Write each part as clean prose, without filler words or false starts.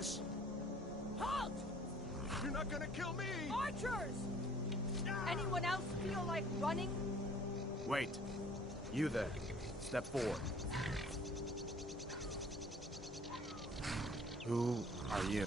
this? Halt! You're not gonna kill me! Archers! Anyone else feel like running? Wait. You there. Step forward. Who are you?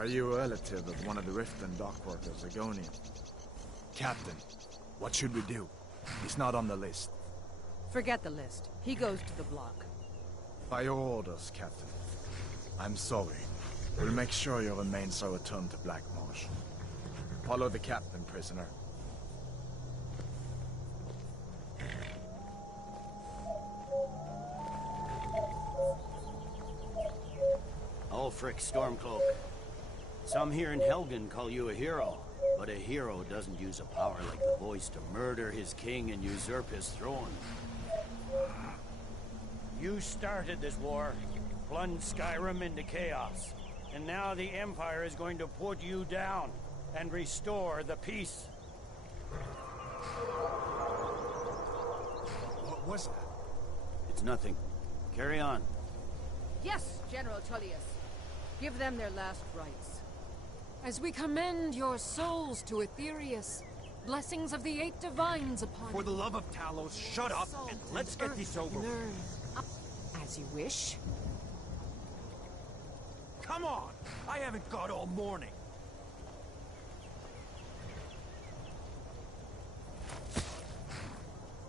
Are you a relative of one of the Riften dock workers, Agonian? Captain, what should we do? He's not on the list. Forget the list. He goes to the block. By your orders, Captain. I'm sorry. We'll make sure your remains are returned to Black Marsh. Follow the captain, prisoner. Ulfric Stormcloak. Some here in Helgen call you a hero, but a hero doesn't use a power like the voice to murder his king and usurp his throne. You started this war, plunged Skyrim into chaos, and now the Empire is going to put you down and restore the peace. What was that? It's nothing. Carry on. Yes, General Tullius. Give them their last rites. As we commend your souls to Aetherius, blessings of the 8 divines upon For the love of Talos, shut up and let's get this over with. As you wish. Come on! I haven't got all morning.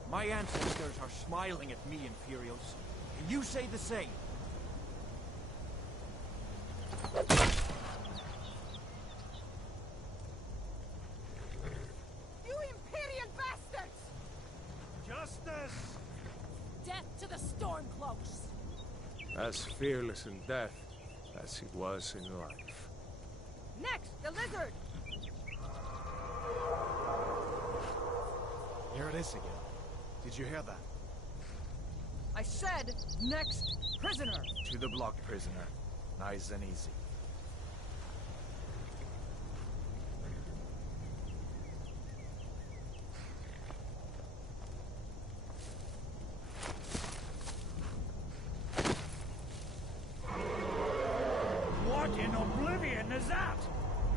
My ancestors are smiling at me, Imperials. Can you say the same? As fearless in death as he was in life. Next, the lizard! Here it is again. Did you hear that? I said, next prisoner! To the block, prisoner. Nice and easy. What in oblivion is that?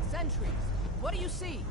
Sentries, what do you see?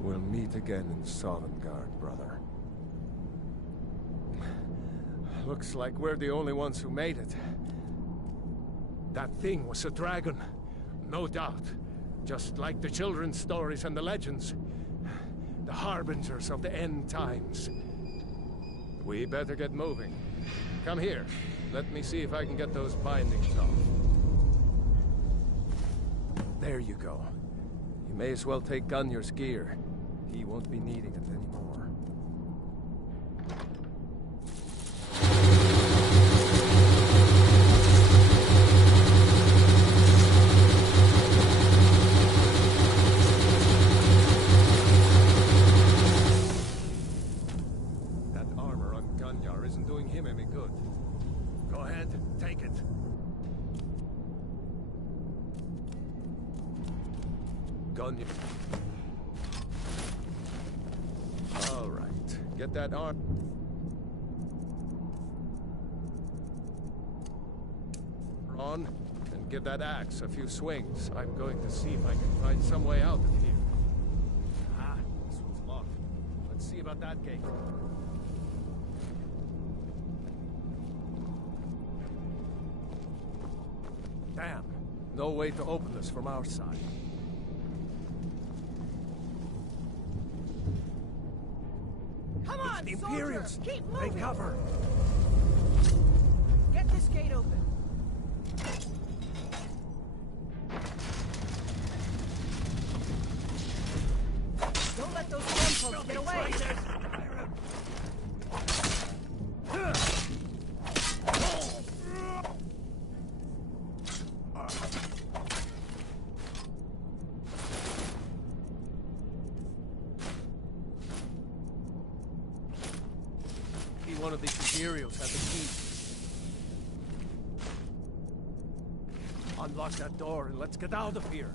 We'll meet again in Sovngarde, brother. Looks like we're the only ones who made it. That thing was a dragon, no doubt. Just like the children's stories and the legends. The harbingers of the end times. We better get moving. Come here. Let me see if I can get those bindings off. There you go. You may as well take Gunjar's gear. He won't be needing it anymore. That armor on Gunjar isn't doing him any good. Go ahead, take it. Gunjar. All right, get that arm. On, and give that axe a few swings. I'm going to see if I can find some way out of here. Ah, this one's locked. Let's see about that gate. Damn, no way to open this from our side. Come on, The Imperials! soldier! Keep Take moving! cover! Get this gate open. Don't let those folks get away! One of these Imperials had the key. Unlock that door and let's get out of here.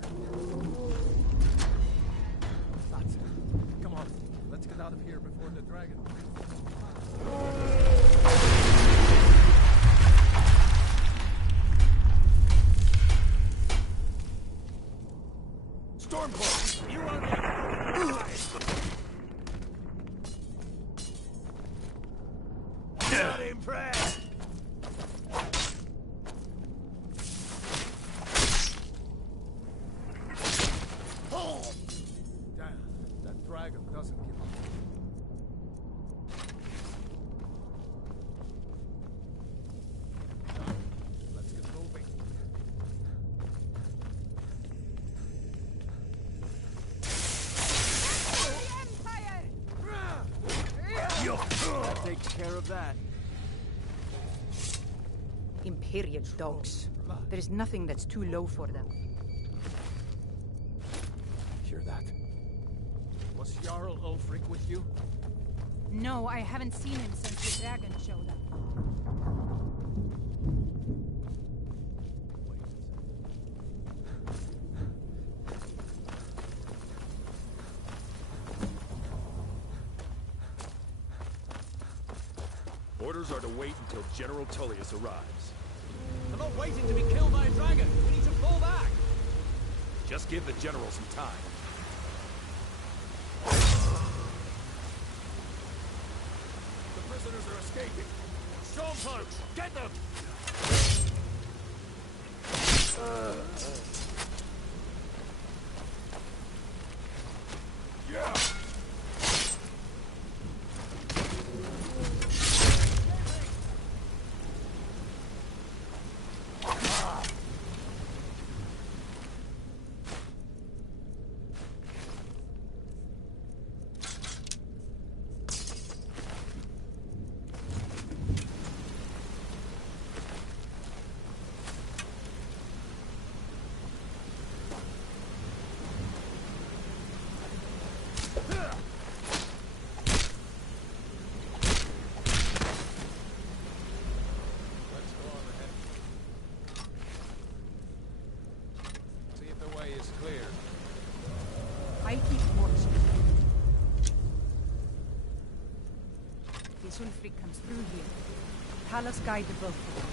That's it. Come on, let's get out of here before the dragon. Stormcloak, you are the... Not impressed! Damn, that dragon doesn't give up. Let's get moving. That takes care of that. Imperial dogs. There is nothing that's too low for them. Hear that? Was Jarl Ulfric with you? No, I haven't seen him since the dragon showed up. Orders are to wait until General Tullius arrives. I'm not waiting to be killed by a dragon. We need to fall back. Just give the general some time. The prisoners are escaping. Stormcloaks, get them! Yeah! I keep watching. If Ulfric comes through here, Talos guide the both of them.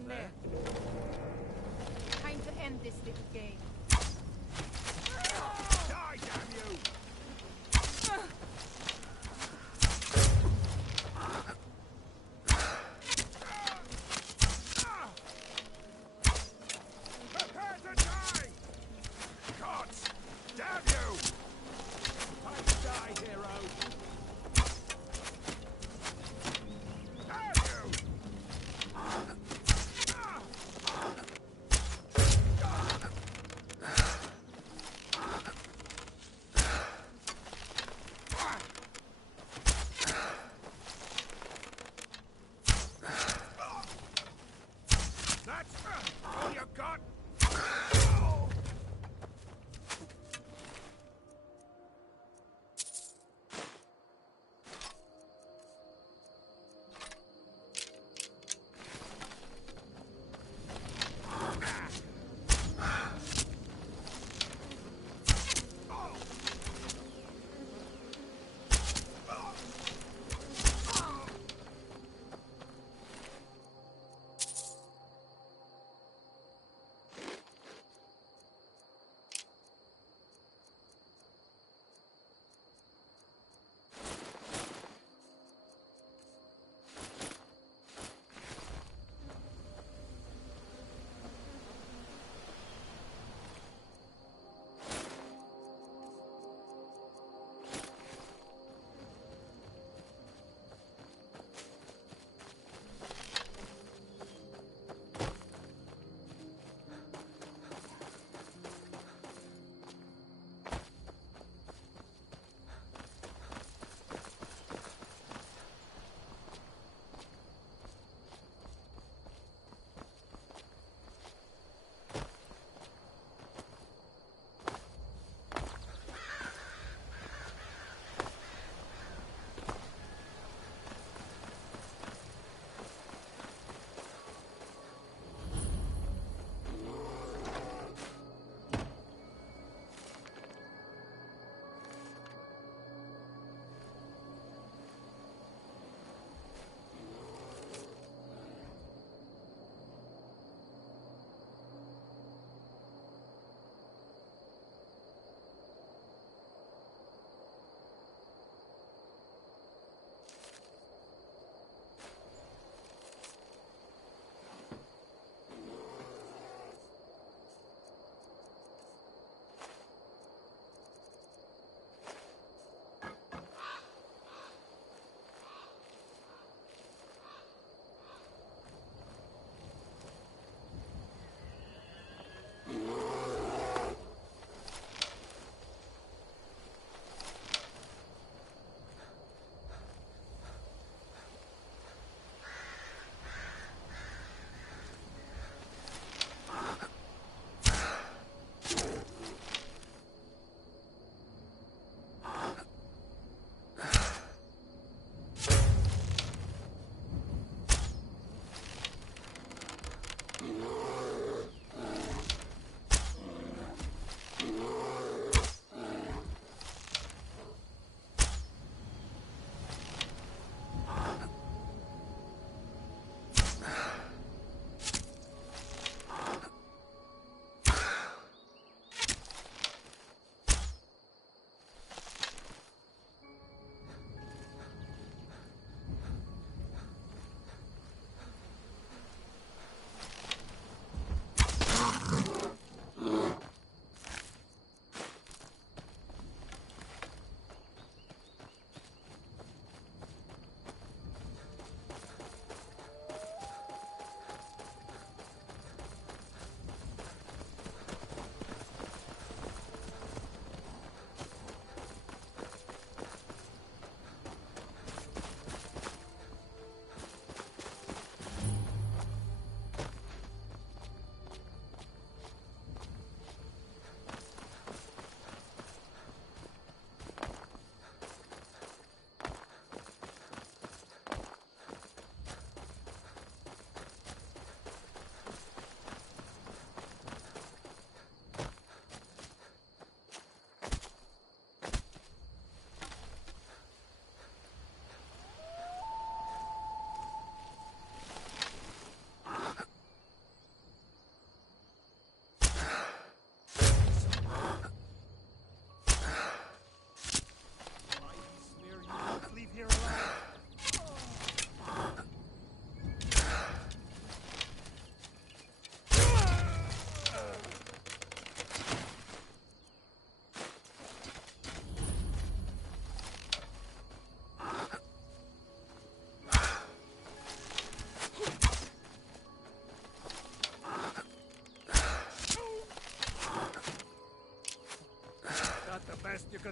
down there. Time to end this little game. Die, damn you! Prepare to die! Gods! Damn you! Time to die, hero. Damn you!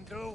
do?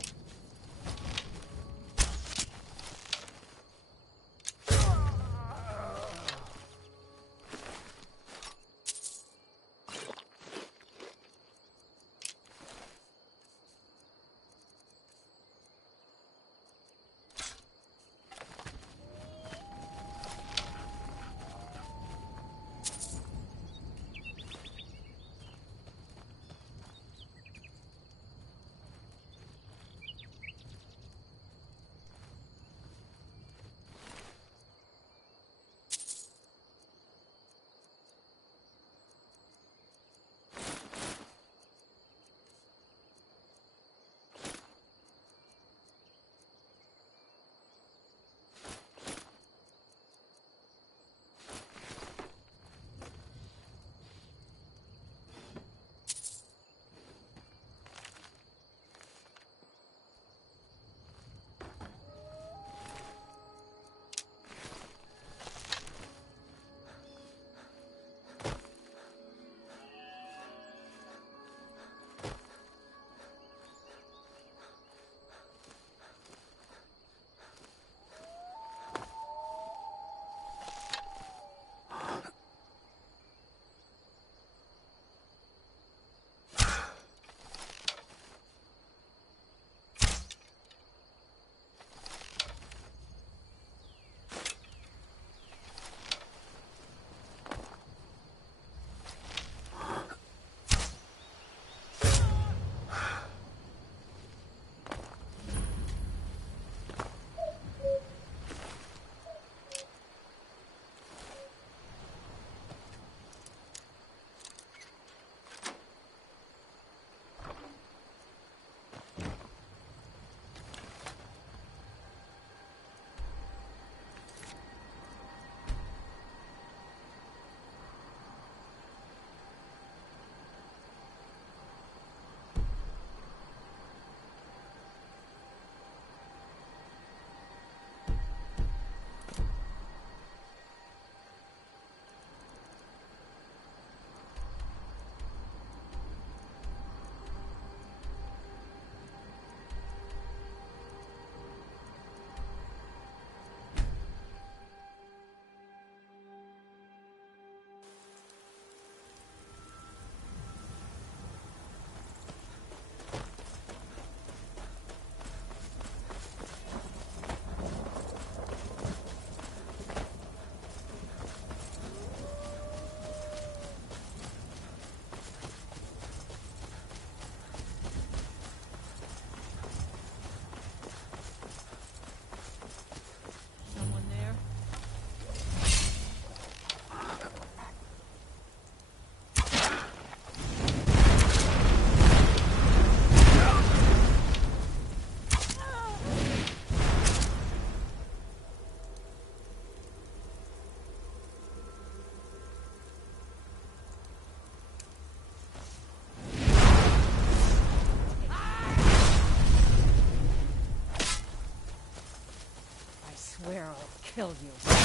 swear I'll kill you.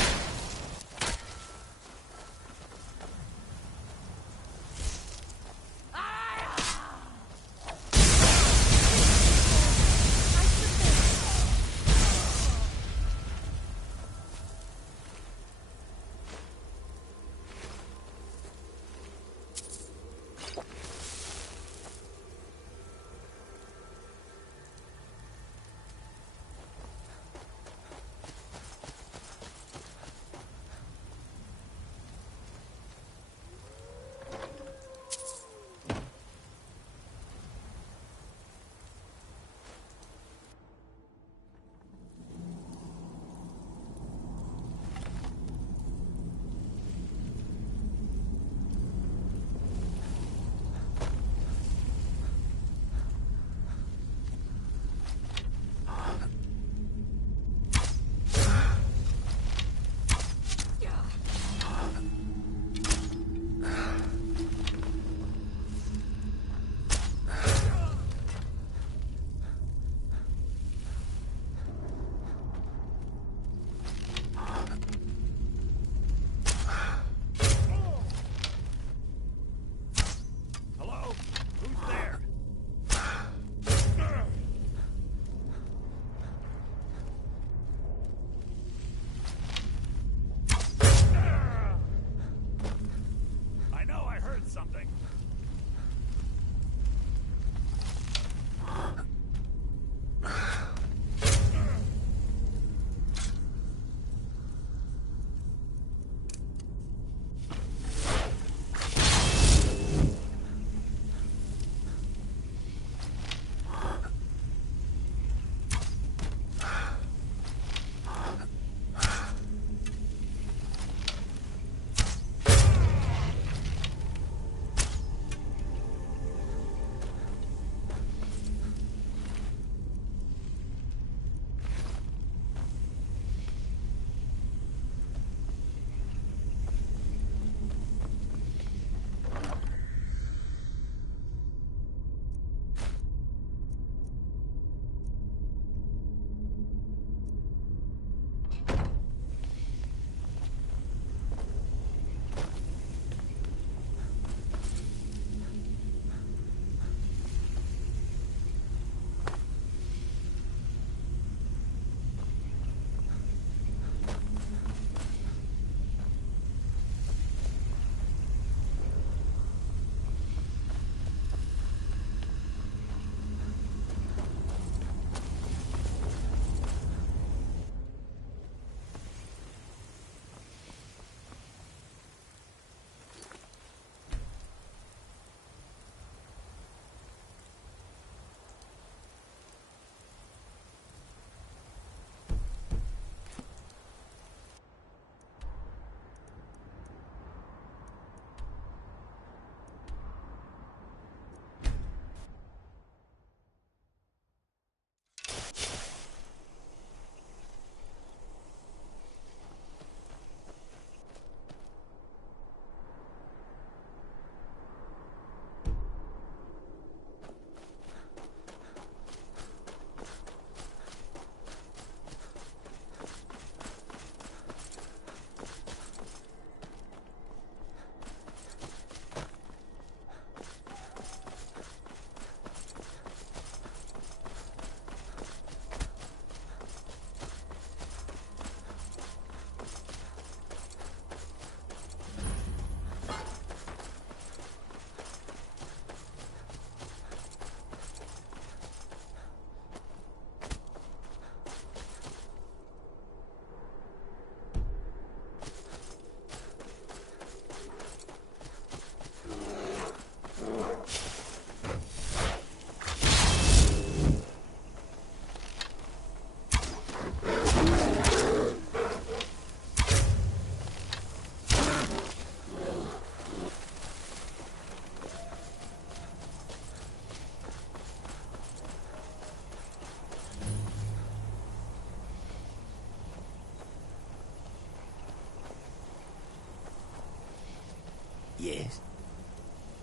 Yes.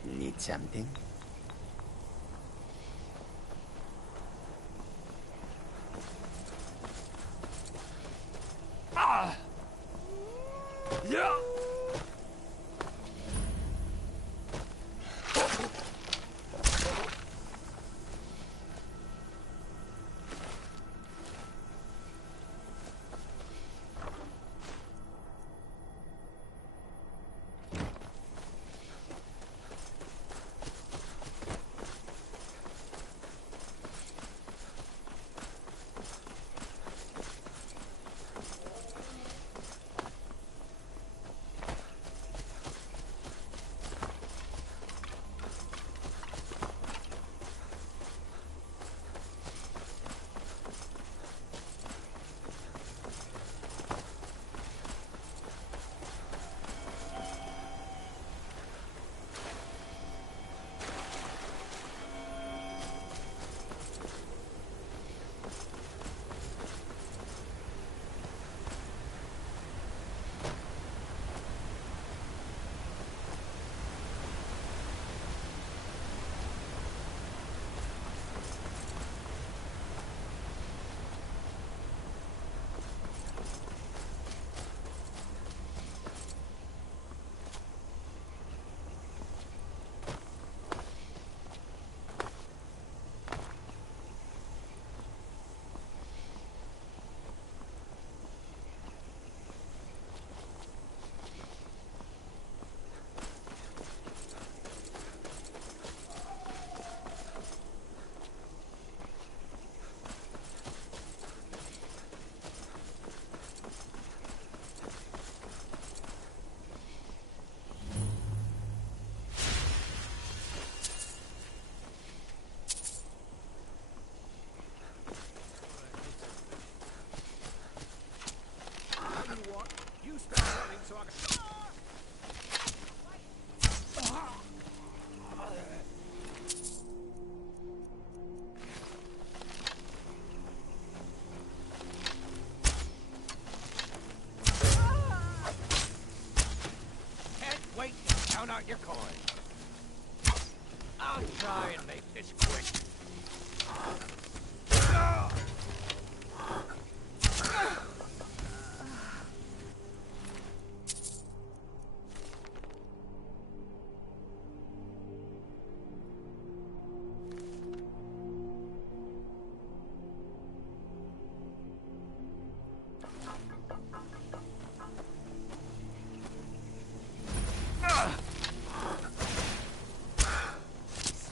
Need something? Ah! Yeah! You start running so I can... Can't wait to count out your coin. I'll try and make this quick.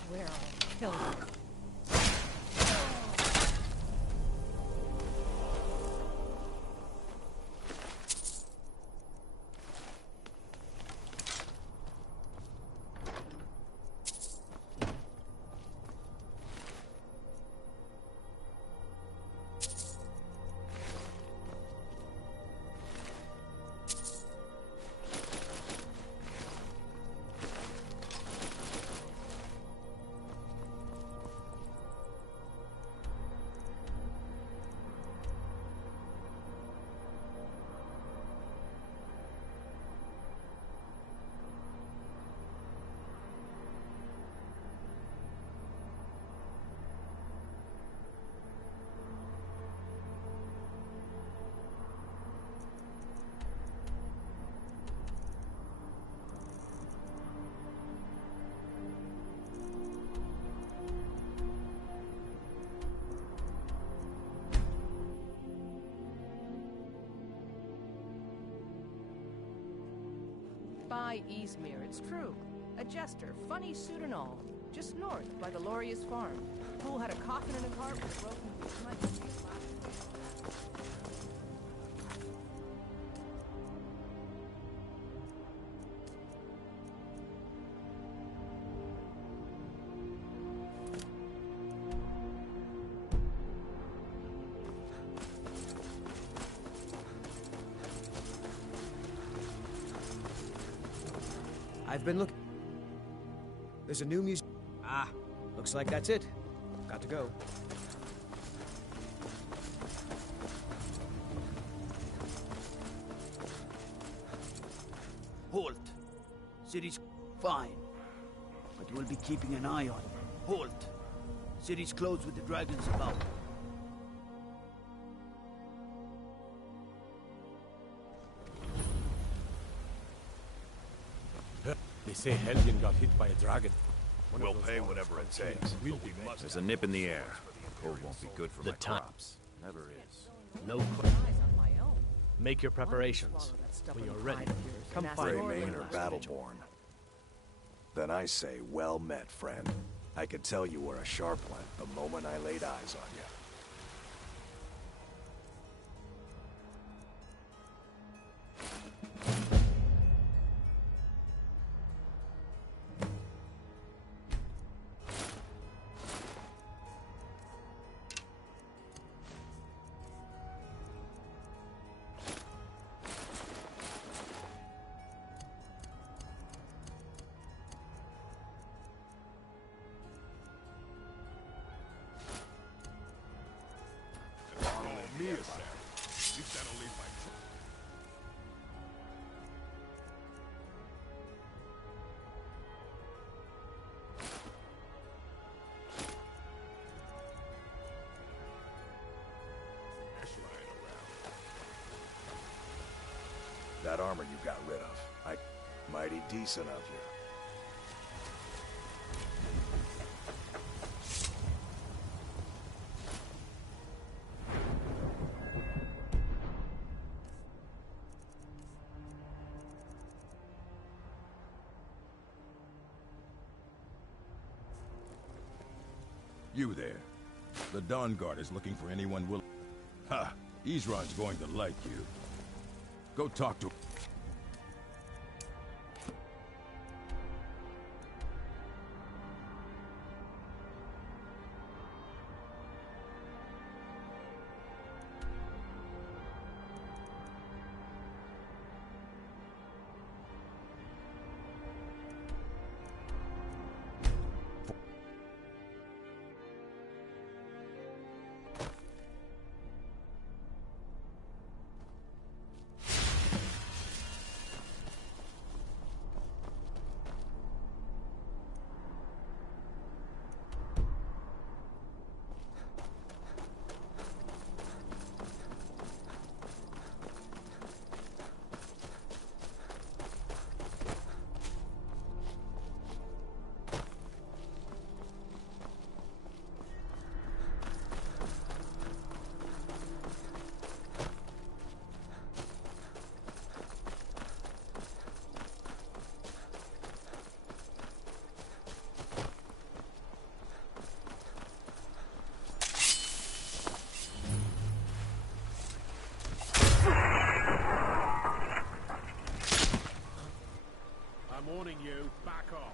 Swear I'll kill you. By Eastmere, it's true. A jester, funny suit and all. Just north, by the Lorius farm. Fool had a coffin in a cart with a broken... I've been looking. There's a new museum. Ah, looks like that's it. Got to go. Halt! City's... Fine. But we'll be keeping an eye on you. Halt! City's closed with the dragons about. They say Helgen got hit by a dragon. We'll pay whatever it takes. There's a nip in the air. Cold won't be good for my crops. Never is. No Eyes on my own. Make your preparations. When you're ready, come find me. Greymane or Battleborn? Then I say, well met, friend. I could tell you were a sharp one the moment I laid eyes on you. That armor you got rid of. Mighty decent of you. You there. The Dawn Guard is looking for anyone willing. Ha! Isran's going to like you. Go talk to... I'm warning you, back off.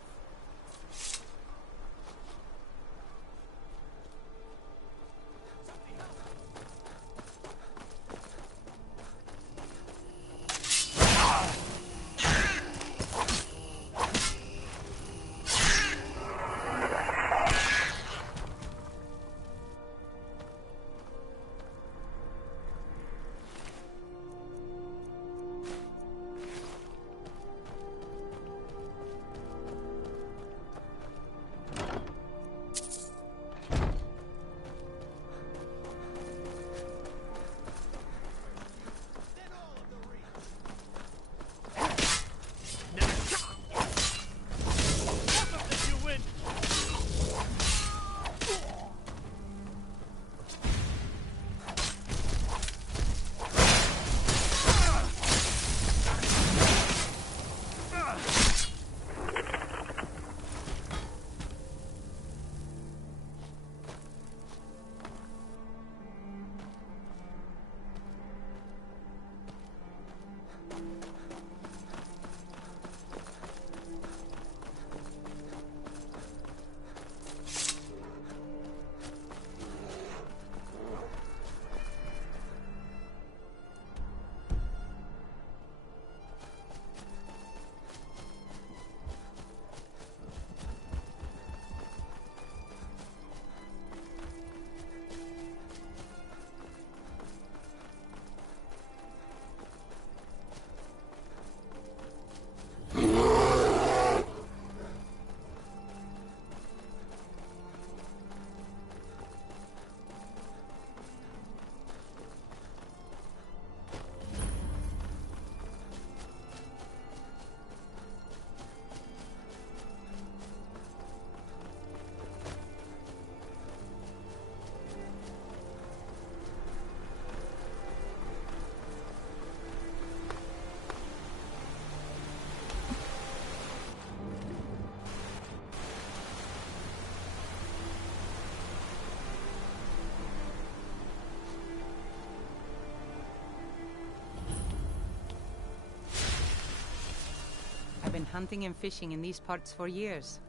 been hunting and fishing in these parts for years.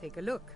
Take a look.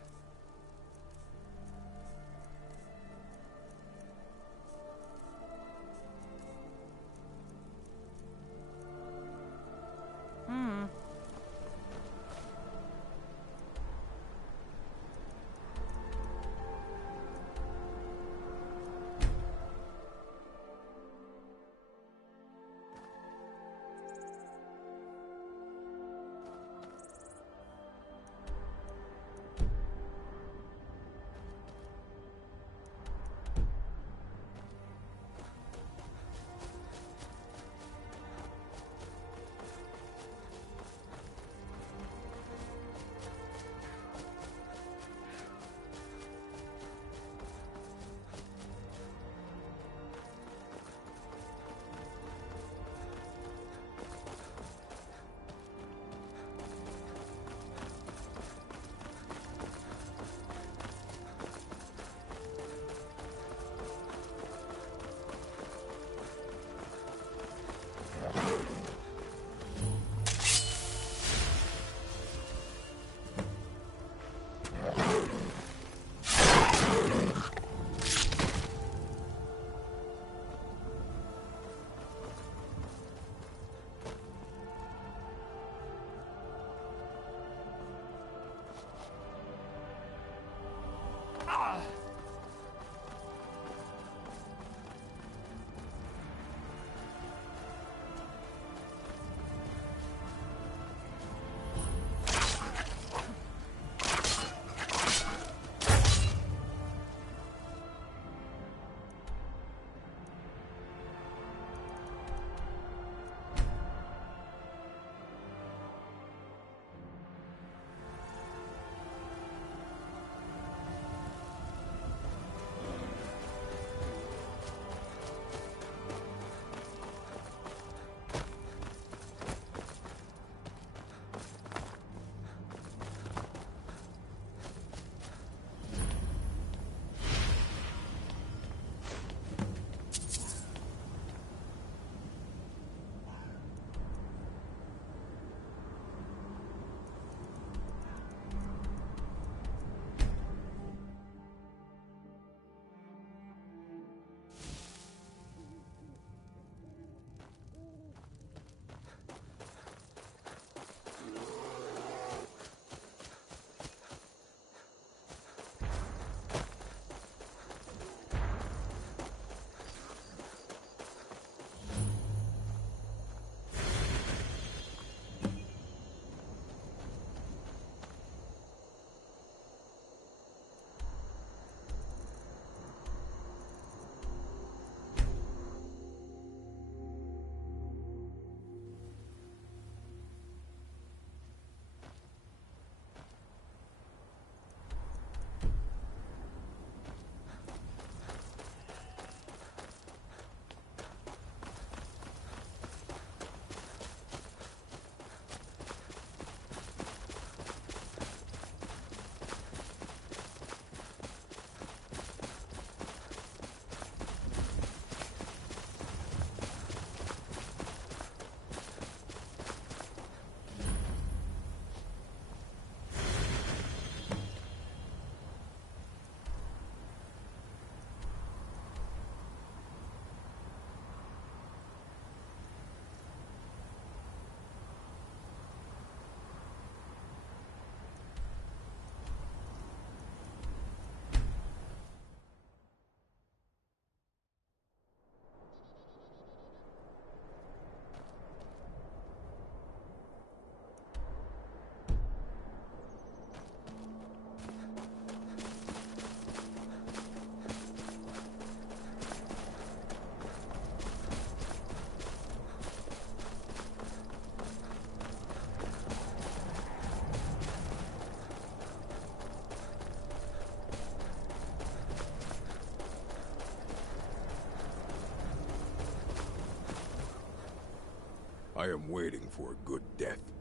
I am waiting for a good death.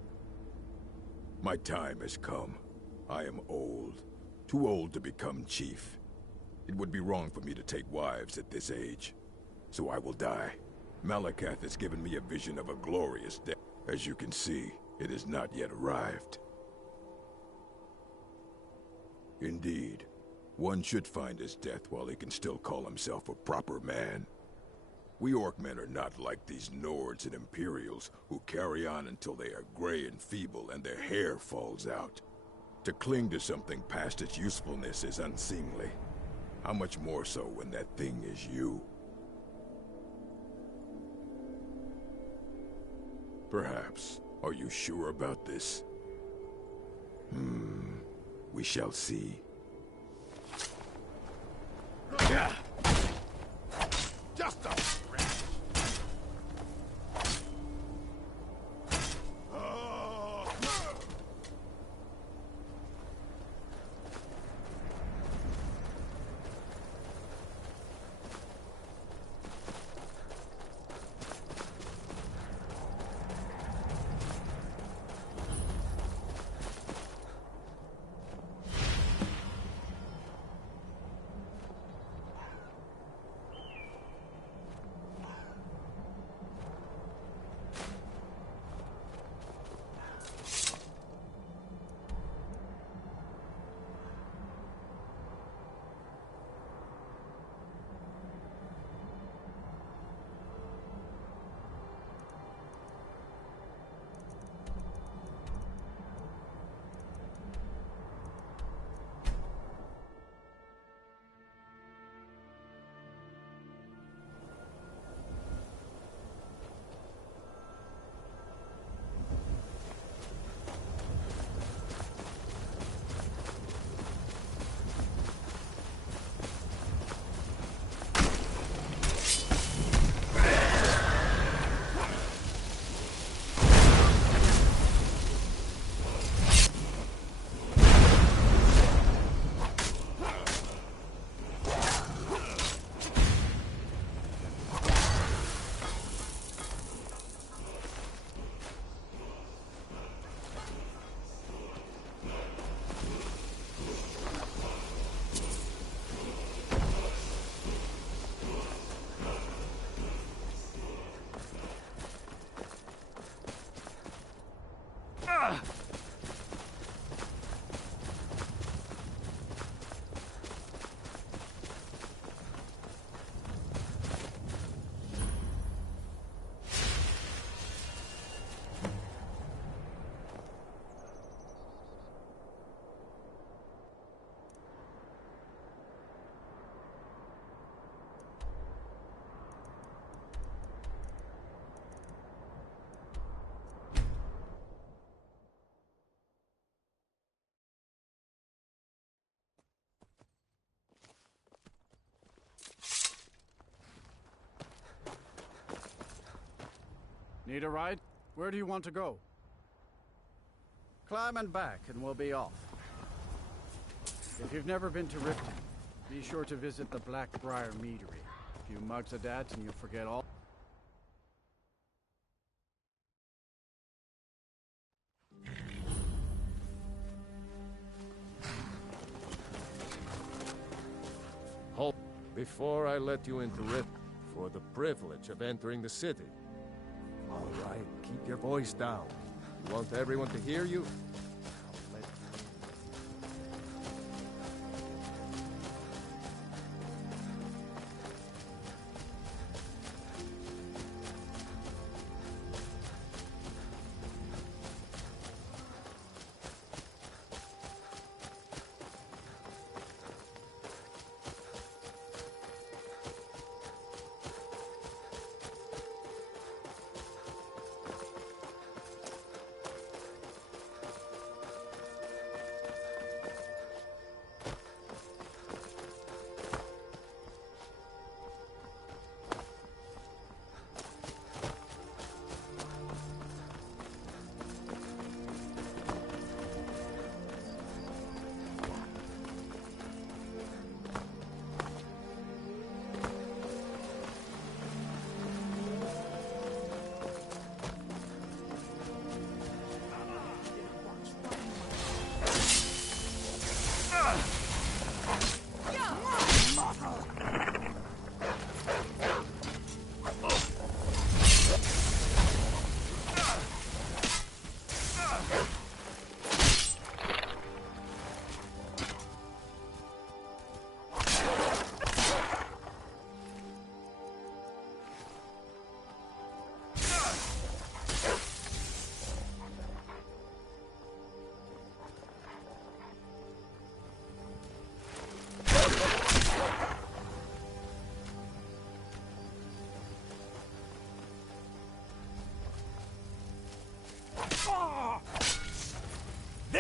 My time has come. I am old. Too old to become chief. It would be wrong for me to take wives at this age. So I will die. Malakath has given me a vision of a glorious death. As you can see, It has not yet arrived. Indeed, one should find his death while he can still call himself a proper man. We Orcmen are not like these Nords and Imperials who carry on until they are gray and feeble and their hair falls out. To cling to something past its usefulness is unseemly. How much more so when that thing is you? Perhaps. Are you sure about this? We shall see. Just a scratch. Need a ride? Where do you want to go? Climb and back, and we'll be off. If you've never been to Riften, be sure to visit the Blackbriar Meadery. A few mugs of that, and you'll forget all. Halt before I let you into Riften for the privilege of entering the city. All right, keep your voice down. You want everyone to hear you? I'll let you in.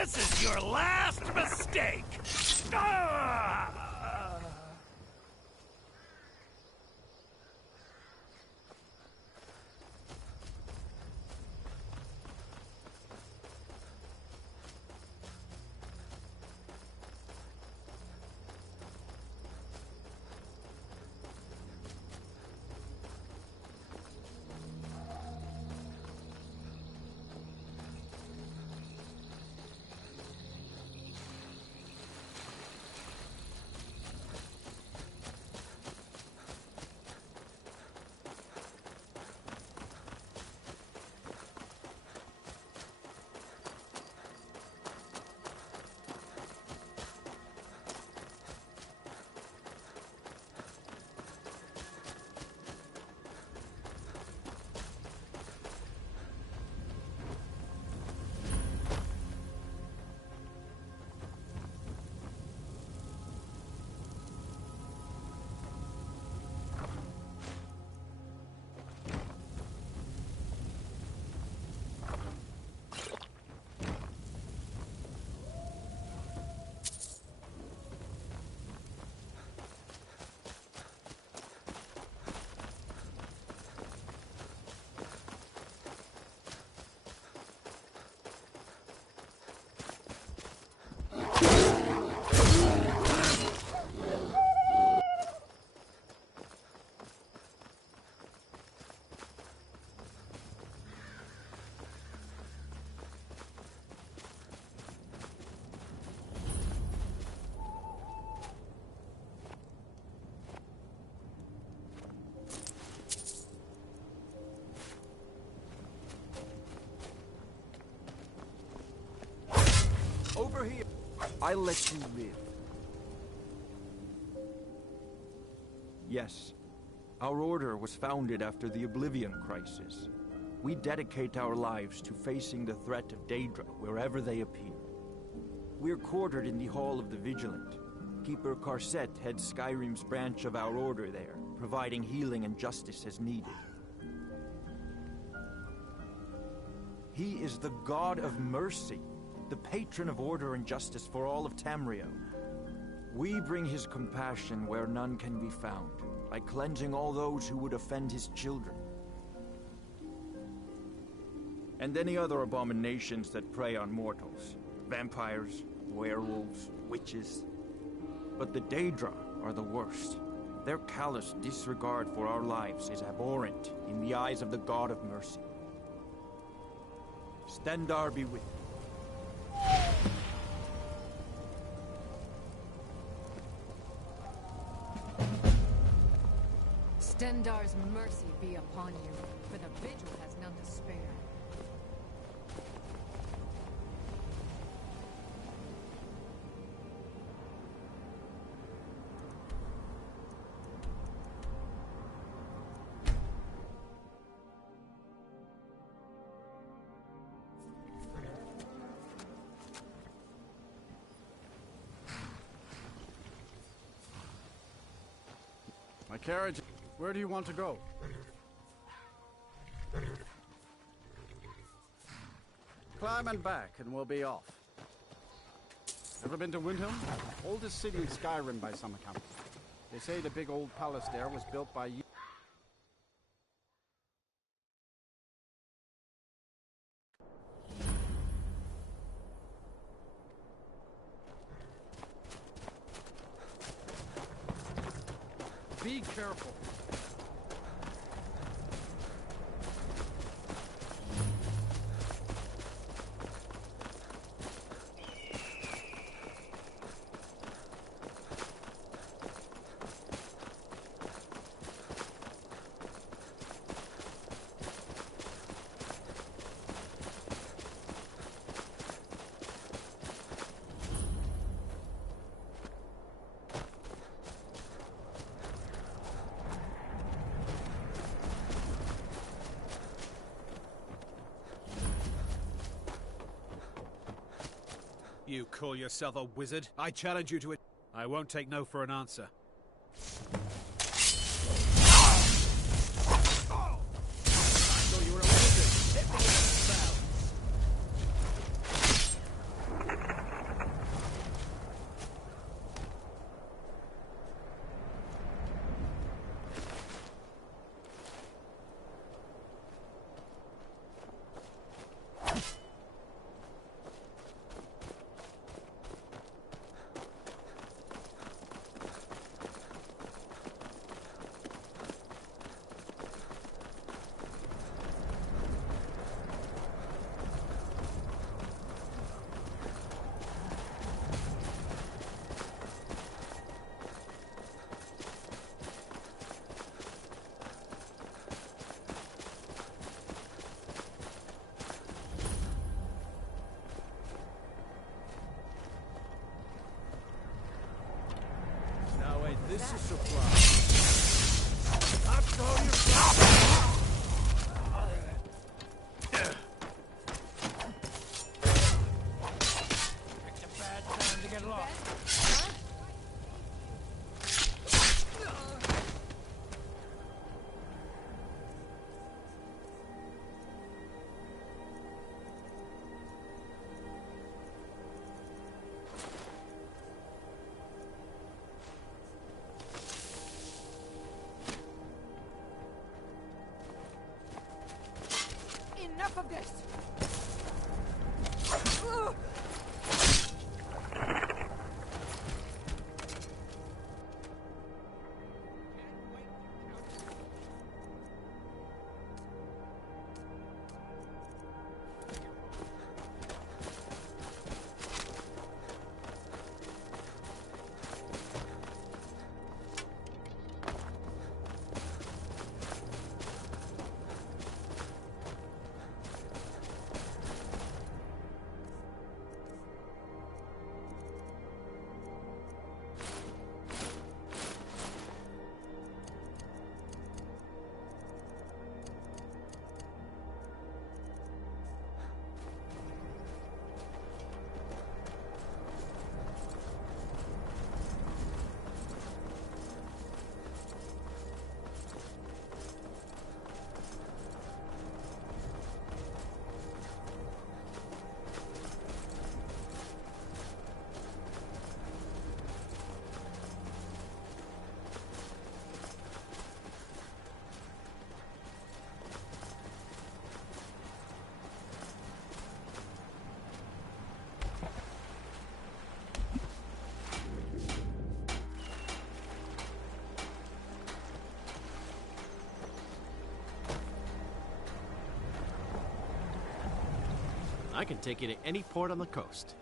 This is your last mistake! Ah! Over here. I'll let you live. Yes. Our order was founded after the Oblivion Crisis. We dedicate our lives to facing the threat of Daedra wherever they appear. We're quartered in the Hall of the Vigilant. Keeper Karset heads Skyrim's branch of our order there, providing healing and justice as needed. He is the God of mercy, the patron of order and justice for all of Tamriel. We bring his compassion where none can be found, by cleansing all those who would offend his children. And any other abominations that prey on mortals. Vampires, werewolves, witches. But the Daedra are the worst. Their callous disregard for our lives is abhorrent in the eyes of the God of mercy. Stendarr be with you. Stendarr's mercy be upon you, for the Vigil has none to spare. My carriage. Where do you want to go? Climb and back, and we'll be off. Ever been to Windhelm? Oldest city in Skyrim by some account. They say the big old palace there was built by you. Be careful. You call yourself a wizard? I challenge you to it. I won't take no for an answer. I thought you were a wizard. Hit me with a spell. supply. That's all you've got. Picked a bad time to get lost. Enough of this! I can take you to any port on the coast.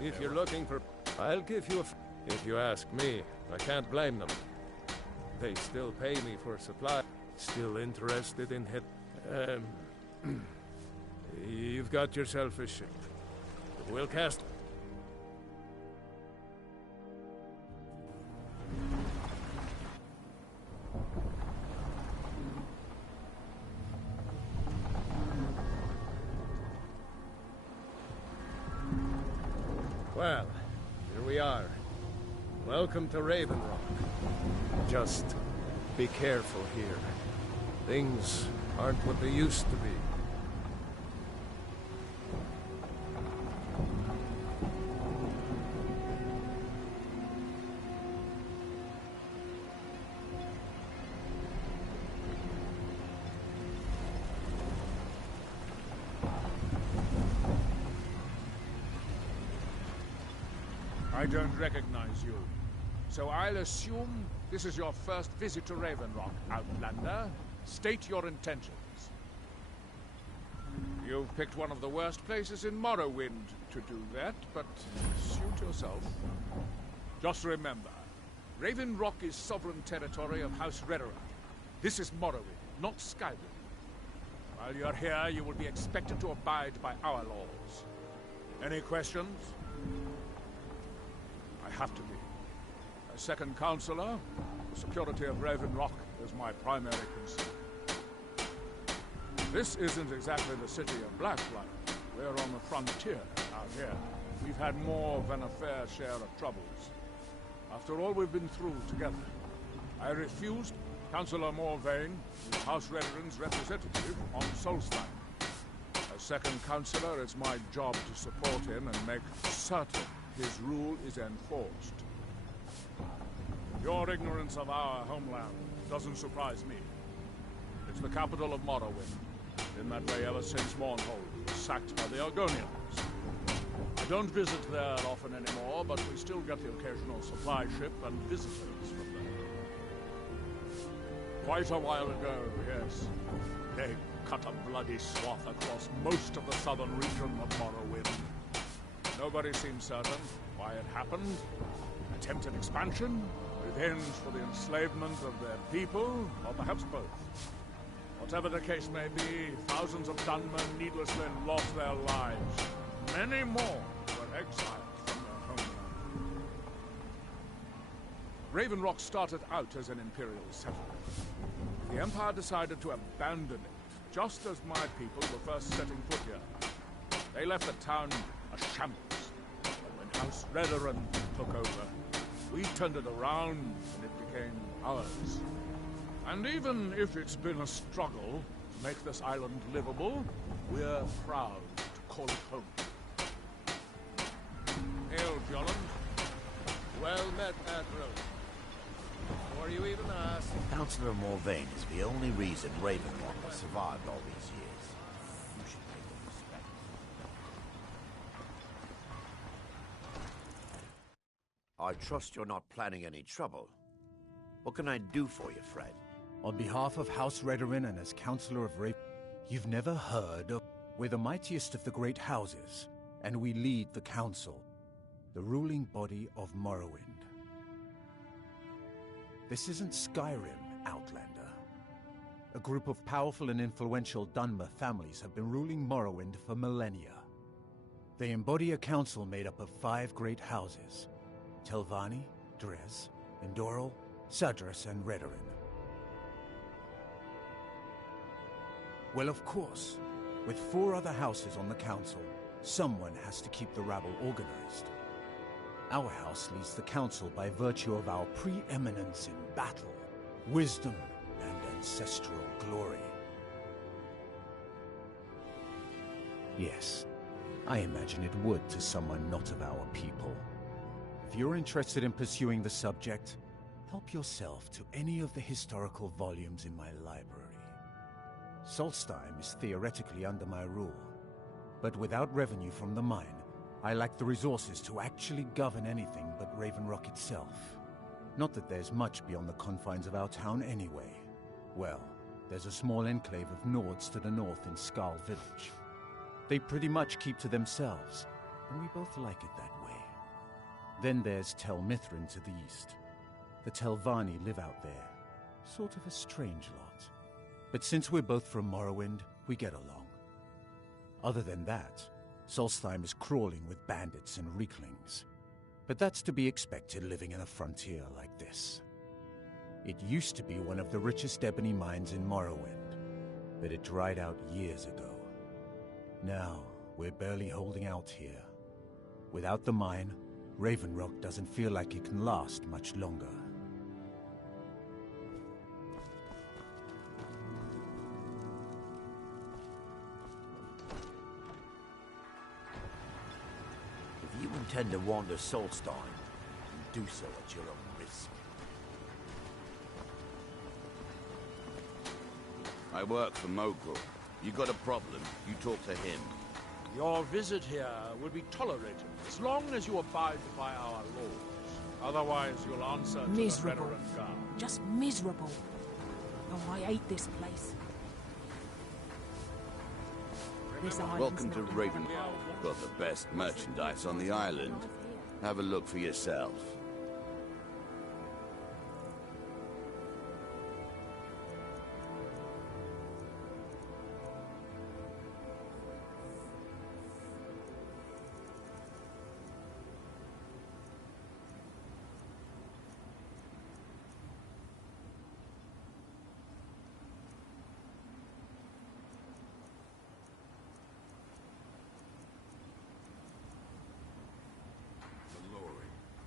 If you're looking for... I'll give you a... If you ask me, I can't blame them. They still pay me for supply. Still interested in hit... You've got yourself a ship. We'll cast... Well, here we are. Welcome to Raven Rock. Just be careful here. Things aren't what they used to be. I don't recognize you. So I'll assume this is your first visit to Raven Rock, Outlander. State your intentions. You've picked one of the worst places in Morrowind to do that, but suit yourself. Just remember, Raven Rock is sovereign territory of House Redera. This is Morrowind, not Skyrim. While you're here, you will be expected to abide by our laws. Any questions? I have to be. As second counselor, the security of Raven Rock is my primary concern. This isn't exactly the city of Blacklight. We're on the frontier out here. We've had more than a fair share of troubles. After all we've been through together, I refused Councillor Morvain, House Redarin's representative, on Solstein. As second counselor, it's my job to support him and make certain his rule is enforced. Your ignorance of our homeland doesn't surprise me. It's the capital of Morrowind. Been that way ever since Mournhold was sacked by the Argonians. I don't visit there often anymore, but we still get the occasional supply ship and visitors from there. Quite a while ago, yes. They cut a bloody swath across most of the southern region of Morrowind. Nobody seems certain why it happened. Attempted expansion, revenge for the enslavement of their people, or perhaps both. Whatever the case may be, thousands of Dunmen needlessly lost their lives. Many more were exiled from their homeland. Raven Rock started out as an Imperial settlement. The Empire decided to abandon it, just as my people were first setting foot here. They left the town a shambles. And when House Redoran took over, we turned it around and it became ours. And even if it's been a struggle to make this island livable, we're proud to call it home. Hail, Jolland. Well met, Admiral. Before you even ask... Councillor Morvain is the only reason Ravenlock has survived all these years. You should pay them respect. I trust you're not planning any trouble. What can I do for you, Fred? On behalf of House Redoran and as Councillor of Raven, you've never heard of... We're the mightiest of the great houses, and we lead the Council, the ruling body of Morrowind. This isn't Skyrim, Outlander. A group of powerful and influential Dunmer families have been ruling Morrowind for millennia. They embody a council made up of 5 great houses: Telvanni, Dres, Endoral, Sadras, and Redoran. Well, of course, with 4 other houses on the council, someone has to keep the rabble organized. Our house leads the council by virtue of our preeminence in battle, wisdom, and ancestral glory. Yes, I imagine it would to someone not of our people. If you're interested in pursuing the subject, help yourself to any of the historical volumes in my library. Solstheim is theoretically under my rule, but without revenue from the mine, I lack the resources to actually govern anything but Raven Rock itself. Not that there's much beyond the confines of our town anyway. Well, there's a small enclave of Nords to the north in Skal Village. They pretty much keep to themselves, and we both like it that way. Then there's Tel Mithrin to the east. The Telvanni live out there. Sort of a strange lot. But since we're both from Morrowind, we get along. Other than that, Solstheim is crawling with bandits and Reeklings. But that's to be expected living in a frontier like this. It used to be one of the richest ebony mines in Morrowind, but it dried out years ago. Now, we're barely holding out here. Without the mine, Raven Rock doesn't feel like it can last much longer. If you intend to wander Solstheim, do so at your own risk. I work for Mogul. You got a problem, you talk to him. Your visit here will be tolerated as long as you abide by our laws. Otherwise, you'll answer to Miserable. the Redoran Guard. Just miserable. Oh, I hate this place. This Welcome to island's Ravenlock. Got the best merchandise on the island. Have a look for yourself.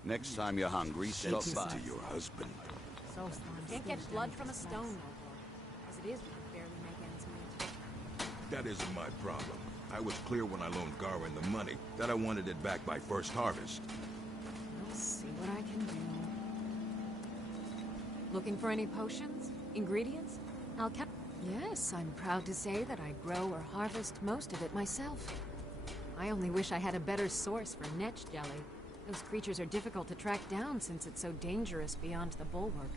Next time you're hungry, stop by. To your husband. Can't get blood from a stone, Mogul. As it is, we can barely make ends meet. That isn't my problem. I was clear when I loaned Garwin the money that I wanted it back by first harvest. I'll see what I can do. Looking for any potions? Ingredients? Yes, I'm proud to say that I grow or harvest most of it myself. I only wish I had a better source for netch jelly. Those creatures are difficult to track down since it's so dangerous beyond the bulwark.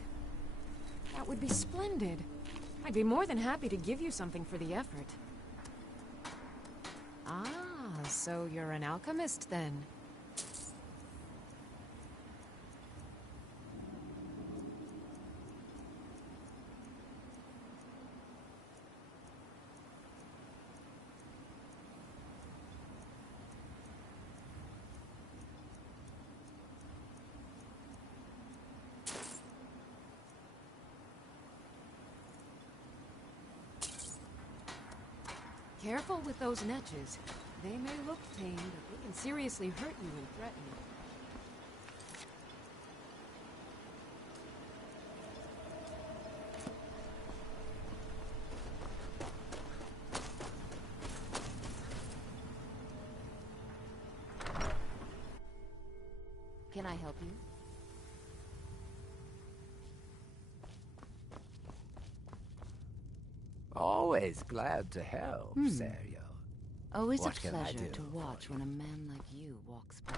That would be splendid. I'd be more than happy to give you something for the effort. Ah, so you're an alchemist then? Careful with those netches. They may look tame, but they can seriously hurt you and threaten you. Can I help you? Always glad to help, Sario. Always What a can I pleasure do to watch when a man like you walks by.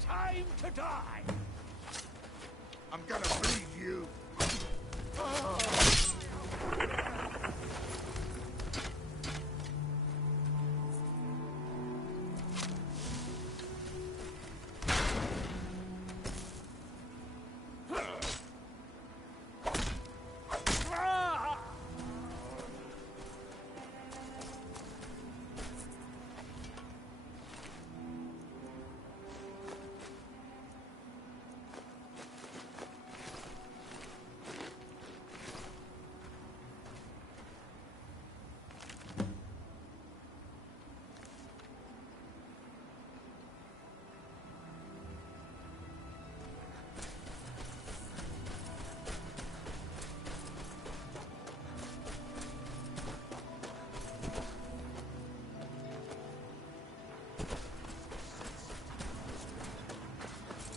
Time to die! I'm gonna bleed you!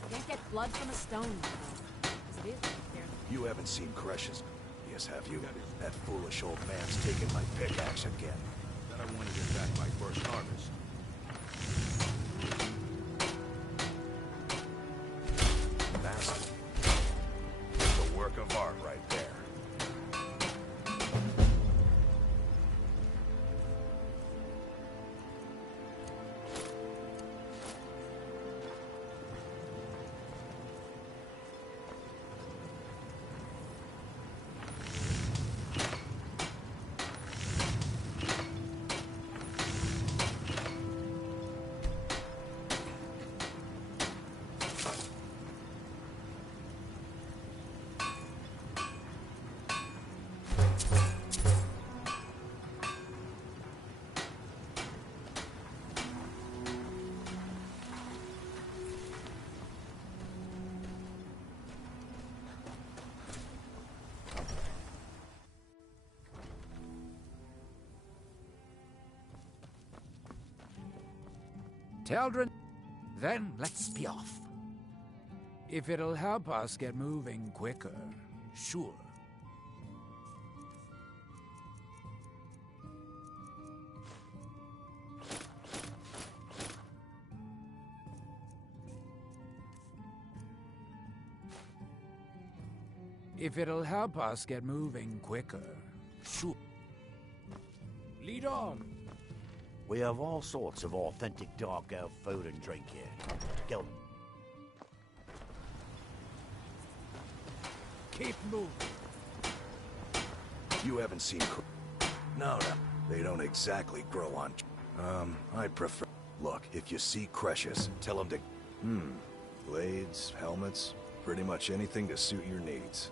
Can't get blood from a stone, though. As it is, You haven't seen Crushes. Yes, have you? That foolish old man's taken my pickaxe again. That I want to get back my first harvest. Master. It's a work of art right there. Teldrin, then let's be off. If it'll help us get moving quicker, sure. If it'll help us get moving quicker, sure. Lead on. We have all sorts of authentic dark elf food and drink here. Go. Keep moving. You haven't seen No, they don't exactly grow on... I prefer... Look, if you see Crushes, tell them to... Blades, helmets, pretty much anything to suit your needs.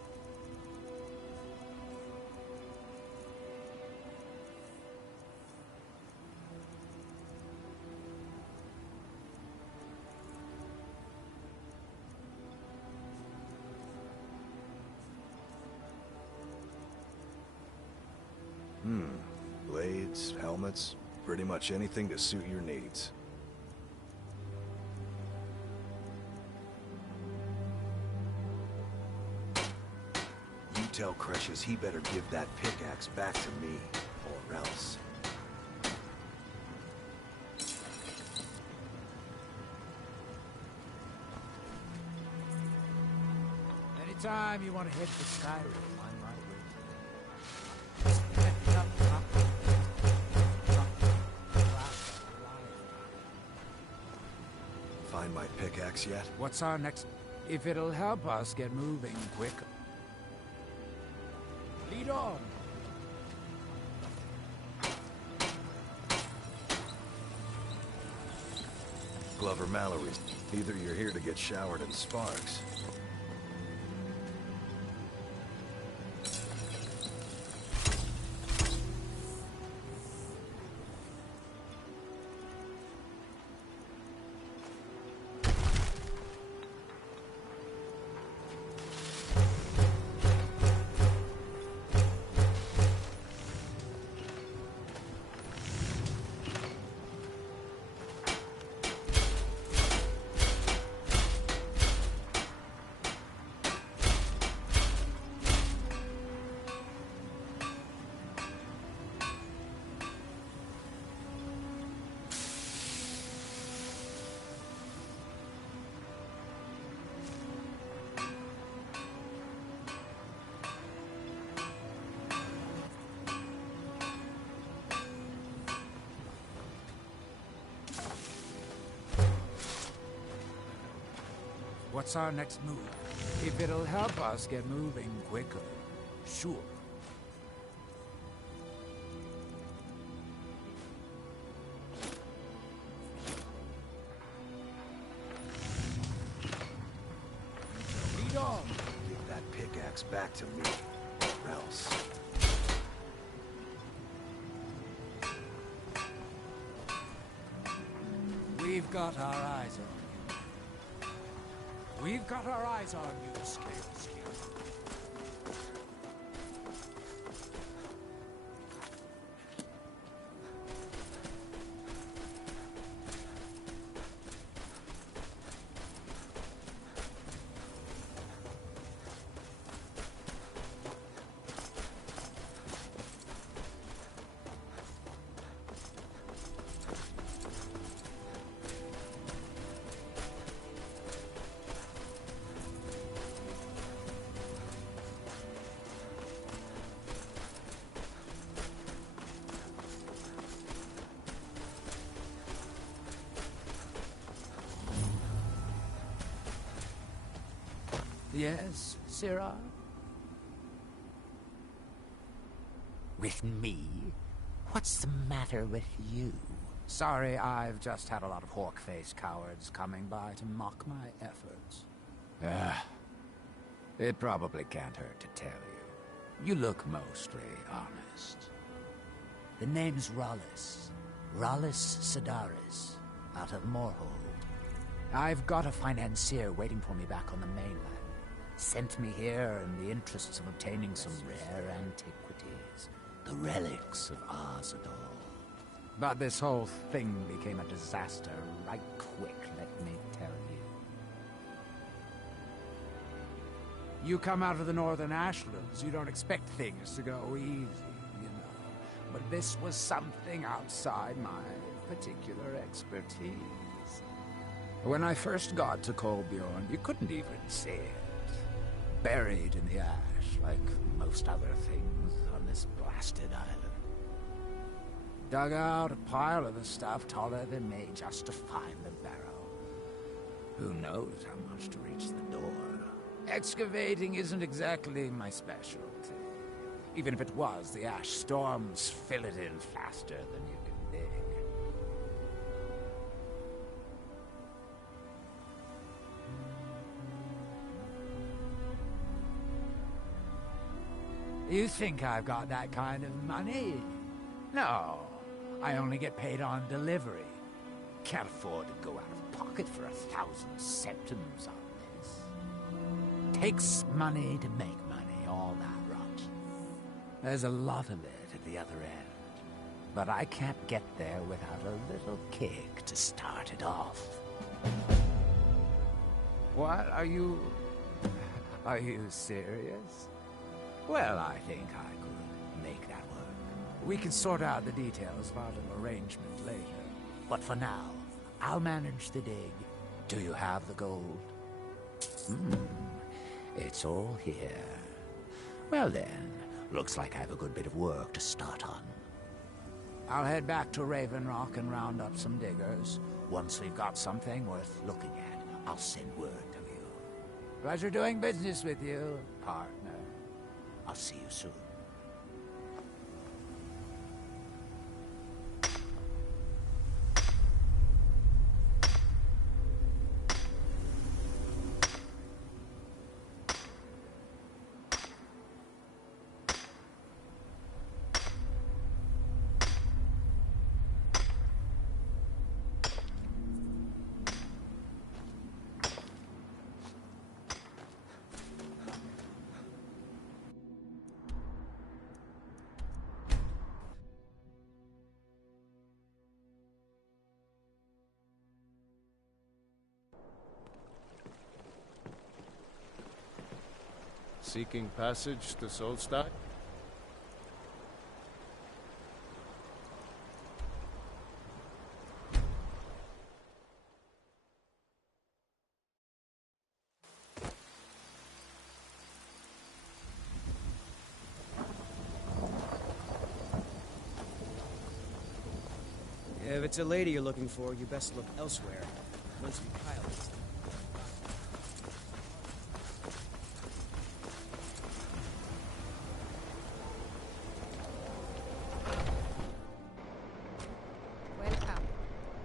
Blades, helmets, pretty much anything to suit your needs. You tell Crushes he better give that pickaxe back to me, or else. Anytime you want to head to Skyrim, I'm right with you. Find my pickaxe yet? What's our next... If it'll help us get moving quicker. Lead on. Glover Mallory's. Either you're here to get showered in sparks. What's our next move? If it'll help us get moving quicker, sure. Lead on. Give that pickaxe back to me, or else. We've got our eyes on you. We've got our eyes on you, Scale Skin. Yes, Sirrah? With me? What's the matter with you? Sorry, I've just had a lot of hawk-faced cowards coming by to mock my efforts. It probably can't hurt to tell you. You look mostly honest. The name's Rollis. Rollis Sedaris, out of Moorhold. I've got a financier waiting for me back on the mainland. Sent me here in the interests of obtaining some rare antiquities. The relics of Arzador. But this whole thing became a disaster right quick, let me tell you. You come out of the Northern Ashlands, you don't expect things to go easy, you know. But this was something outside my particular expertise. When I first got to Kolbjorn, you couldn't even see it. Buried in the ash, like most other things on this blasted island. Dug out a pile of the stuff taller than me just to find the barrow. Who knows how much to reach the door? Excavating isn't exactly my specialty. Even if it was, the ash storms fill it in faster than you can dig. You think I've got that kind of money? No, I only get paid on delivery. Can't afford to go out of pocket for 1,000 septims on this. Takes money to make money, all that rot. There's a lot of it at the other end, but I can't get there without a little kick to start it off. What, are you serious? Well, I think I could make that work. We can sort out the details of our little arrangement later. But for now, I'll manage the dig. Do you have the gold? It's all here. Well then, looks like I have a good bit of work to start on. I'll head back to Raven Rock and round up some diggers. Once we've got something worth looking at, I'll send word to you. Pleasure doing business with you, partner. I'll see you soon. Seeking passage to Solstai? If it's a lady you're looking for, you best look elsewhere. Once we pile this. Welcome.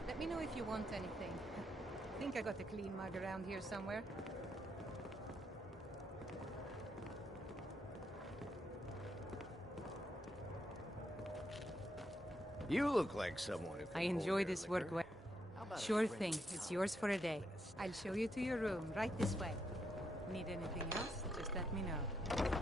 Let me know if you want anything. Think I got a clean mug around here somewhere? You look like someone who can I enjoy hold this your work liquor. well. How about a Sure French thing. It's yours for a day. I'll show you to your room, right this way. Need anything else? Just let me know.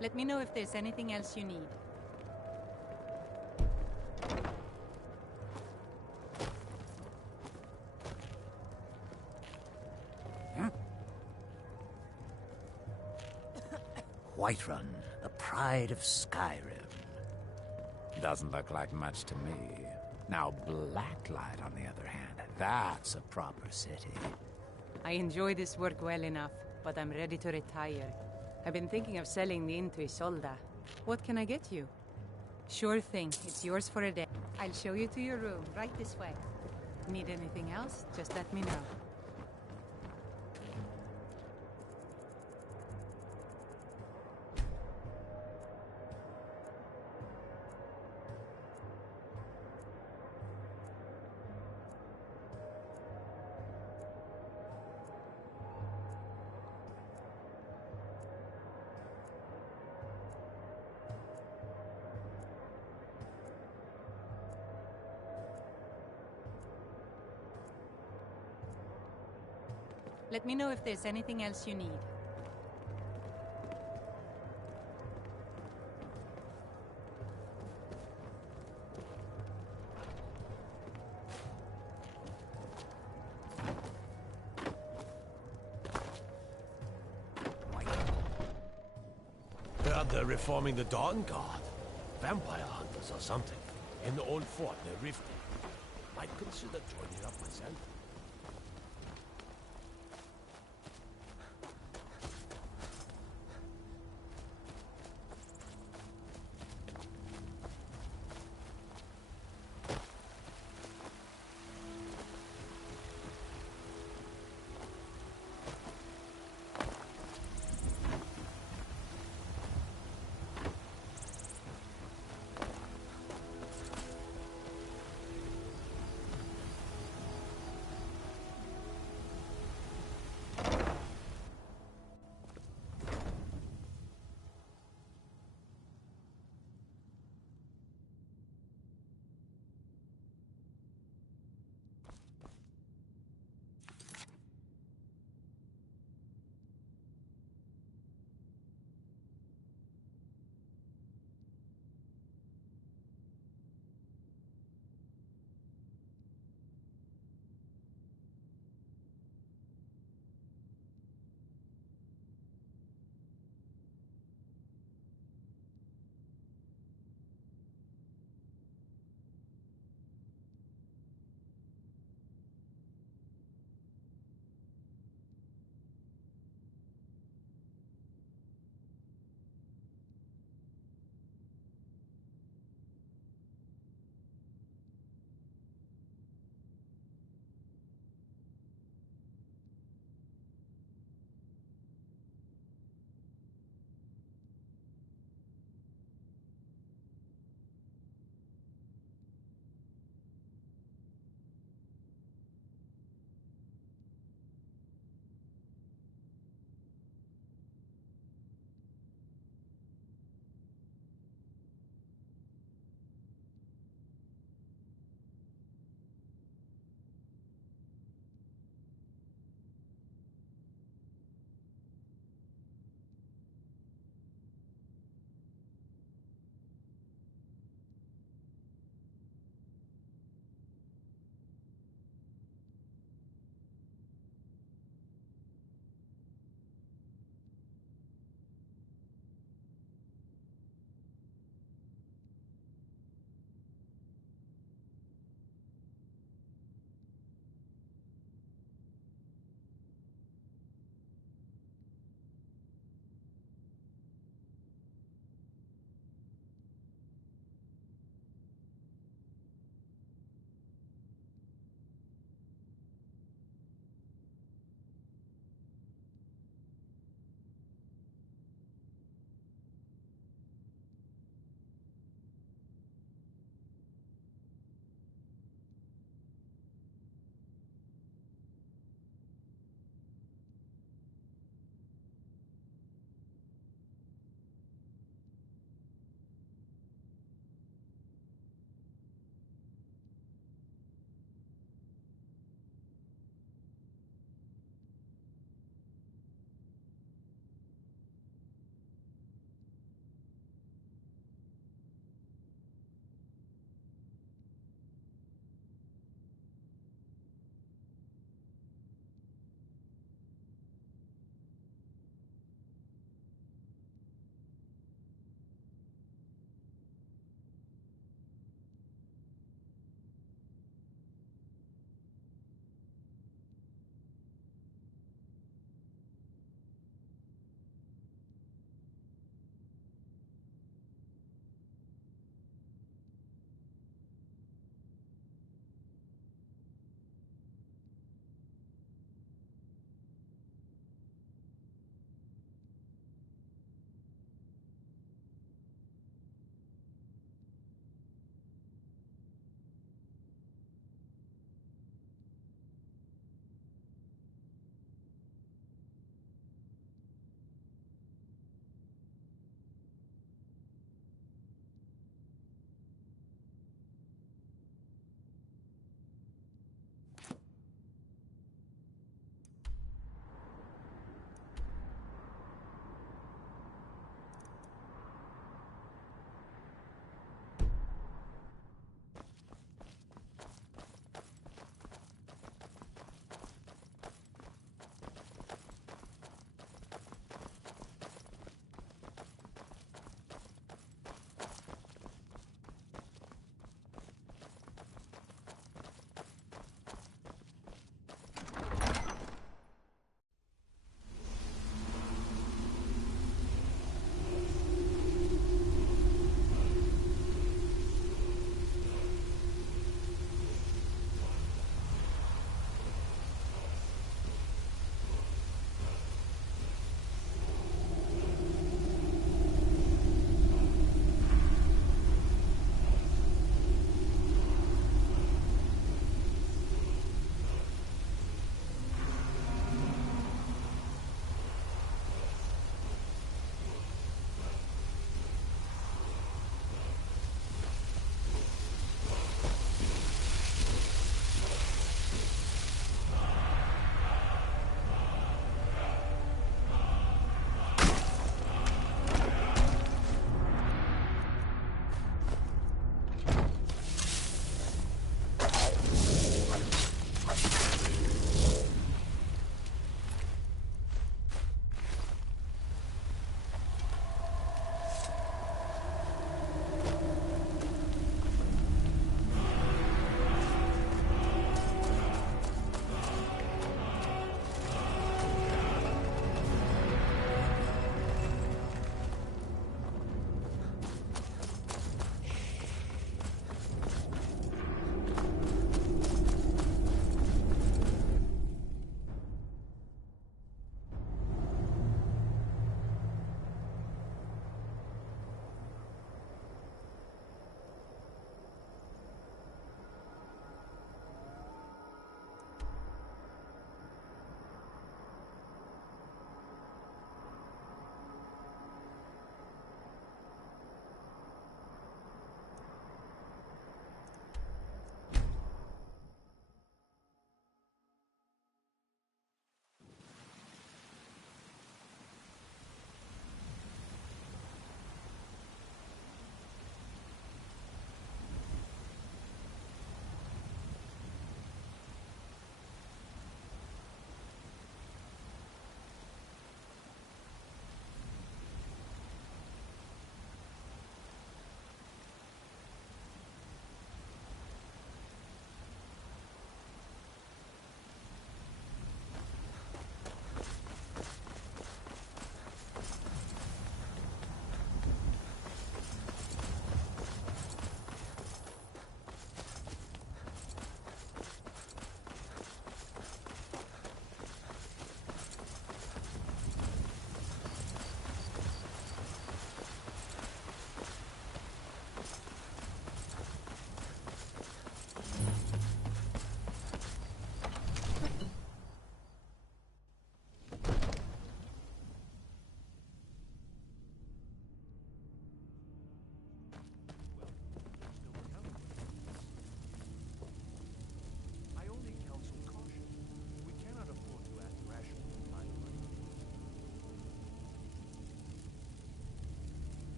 Let me know if there's anything else you need. Whiterun, the pride of Skyrim. Doesn't look like much to me. Now Blacklight, on the other hand, that's a proper city. I enjoy this work well enough, but I'm ready to retire. I've been thinking of selling the inn to Isolda. What can I get you? Sure thing. It's yours for a day. I'll show you to your room, right this way. Need anything else? Just let me know. Let me know if there's anything else you need. Heard they're reforming the Dawn Guard. Vampire hunters or something. In the old fort near Riften. Might consider joining up myself.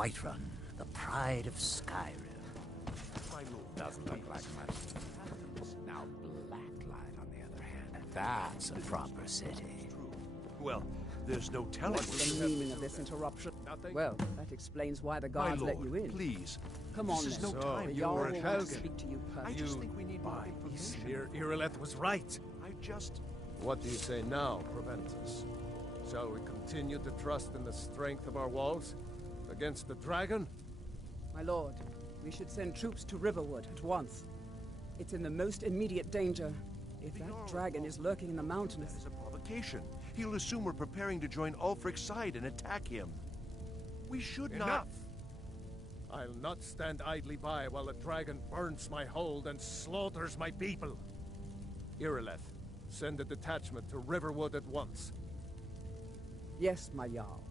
Whiterun, the pride of Skyrim. My lord. Doesn't look like much. Now Blacklight, on the other hand, that's a proper city. Well, there's no telling. What's the meaning of this interruption? Nothing. Well, that explains why the guards let you in. Please. Come This on, is then. no time. The you Jarl were will at want to Helgen. speak to you I personally. just think we need more information. Irileth was right. I just... What do you say now, Proventus? Shall we continue to trust in the strength of our walls? Against the dragon? My lord, we should send troops to Riverwood at once. It's in the most immediate danger. If that dragon is lurking in the mountains... That is a provocation. He'll assume we're preparing to join Ulfric's side and attack him. We should Enough! not... I'll not stand idly by while the dragon burns my hold and slaughters my people. Irileth, send a detachment to Riverwood at once. Yes, my Jarl.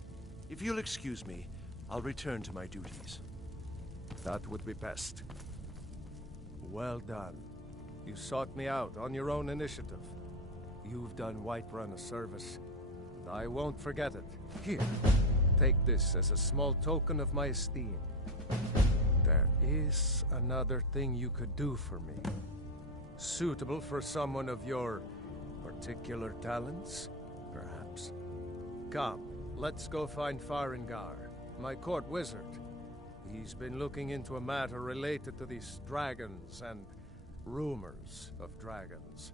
If you'll excuse me, I'll return to my duties. That would be best. Well done. You sought me out on your own initiative. You've done Whiterun a service, and I won't forget it. Here, take this as a small token of my esteem. There is another thing you could do for me. Suitable for someone of your particular talents, perhaps. Come, let's go find Farengar, my court wizard. He's been looking into a matter related to these dragons and rumors of dragons.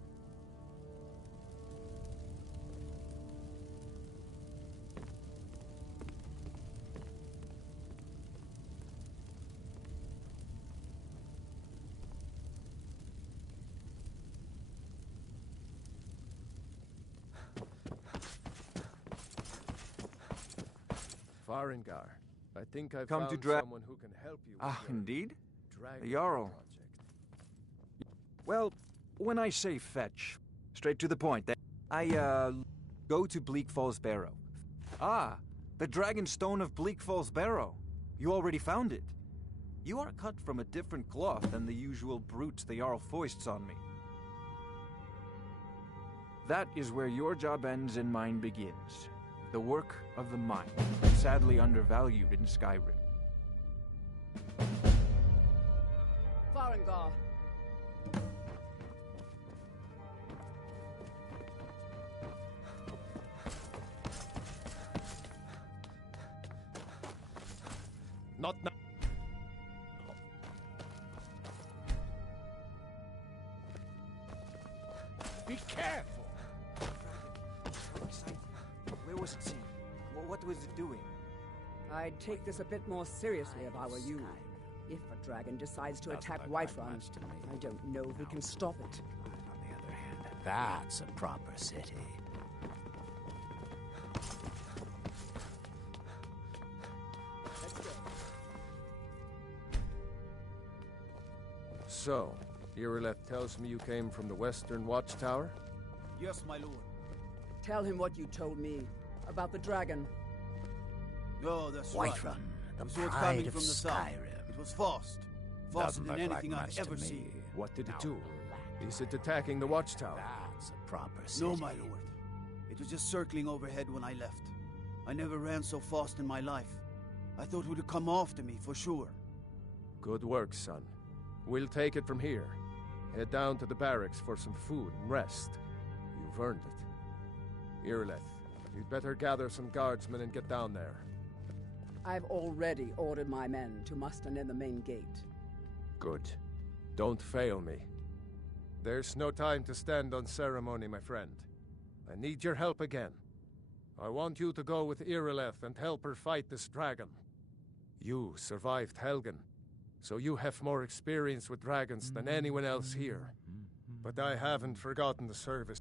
Farengar, I think I've Come to found Dra- someone who can help you with Ah, your indeed? dragon The Jarl. project. Well, when I say fetch, straight to the point, go to Bleak Falls Barrow. Ah, the Dragon Stone of Bleak Falls Barrow. You already found it. You are cut from a different cloth than the usual brutes the Jarl foists on me. That is where your job ends and mine begins. The work of the mind, sadly undervalued in Skyrim. Farengar! Not now. Be careful! Where was it seen? What was it doing? I'd take this a bit more seriously if I were you. If a dragon decides to attack Whiterun, I don't know who can stop it. On the other hand, that's a proper city. Let's go. So, Irileth tells me you came from the Western Watchtower? Yes, my lord. Tell him what you told me about the dragon. No, that's Whiterun, right. the We saw it pride coming of from the south. Skyrim. It was fast. Faster Doesn't than look like anything I've much to ever me. seen. What did it Now, do? Is it attacking the Watchtower? That's a proper city. No, my lord. It was just circling overhead when I left. I never ran so fast in my life. I thought it would come after me, for sure. Good work, son. We'll take it from here. Head down to the barracks for some food and rest. You've earned it. Irileth, you'd better gather some guardsmen and get down there. I've already ordered my men to muster near the main gate. Good. Don't fail me. There's no time to stand on ceremony, my friend. I need your help again. I want you to go with Irileth and help her fight this dragon. You survived Helgen, so you have more experience with dragons than anyone else here. But I haven't forgotten the service.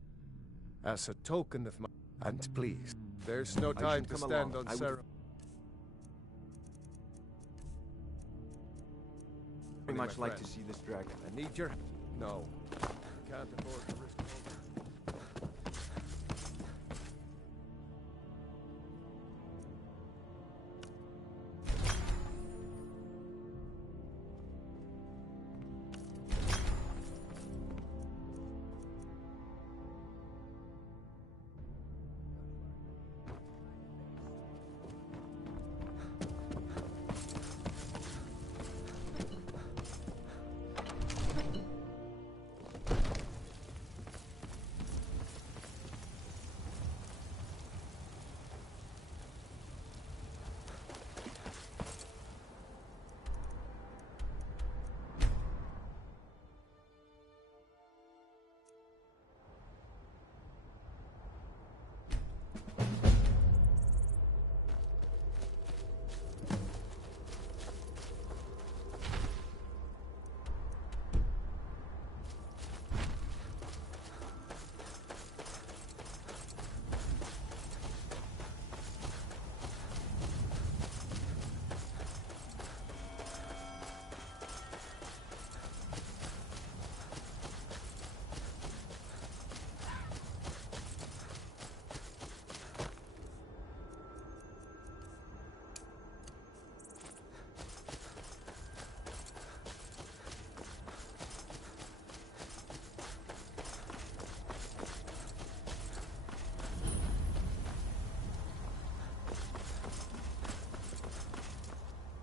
As a token of my... And please, there's no time to stand on ceremony. Very much like to see this dragon. I need your... No. I can't afford to risk both.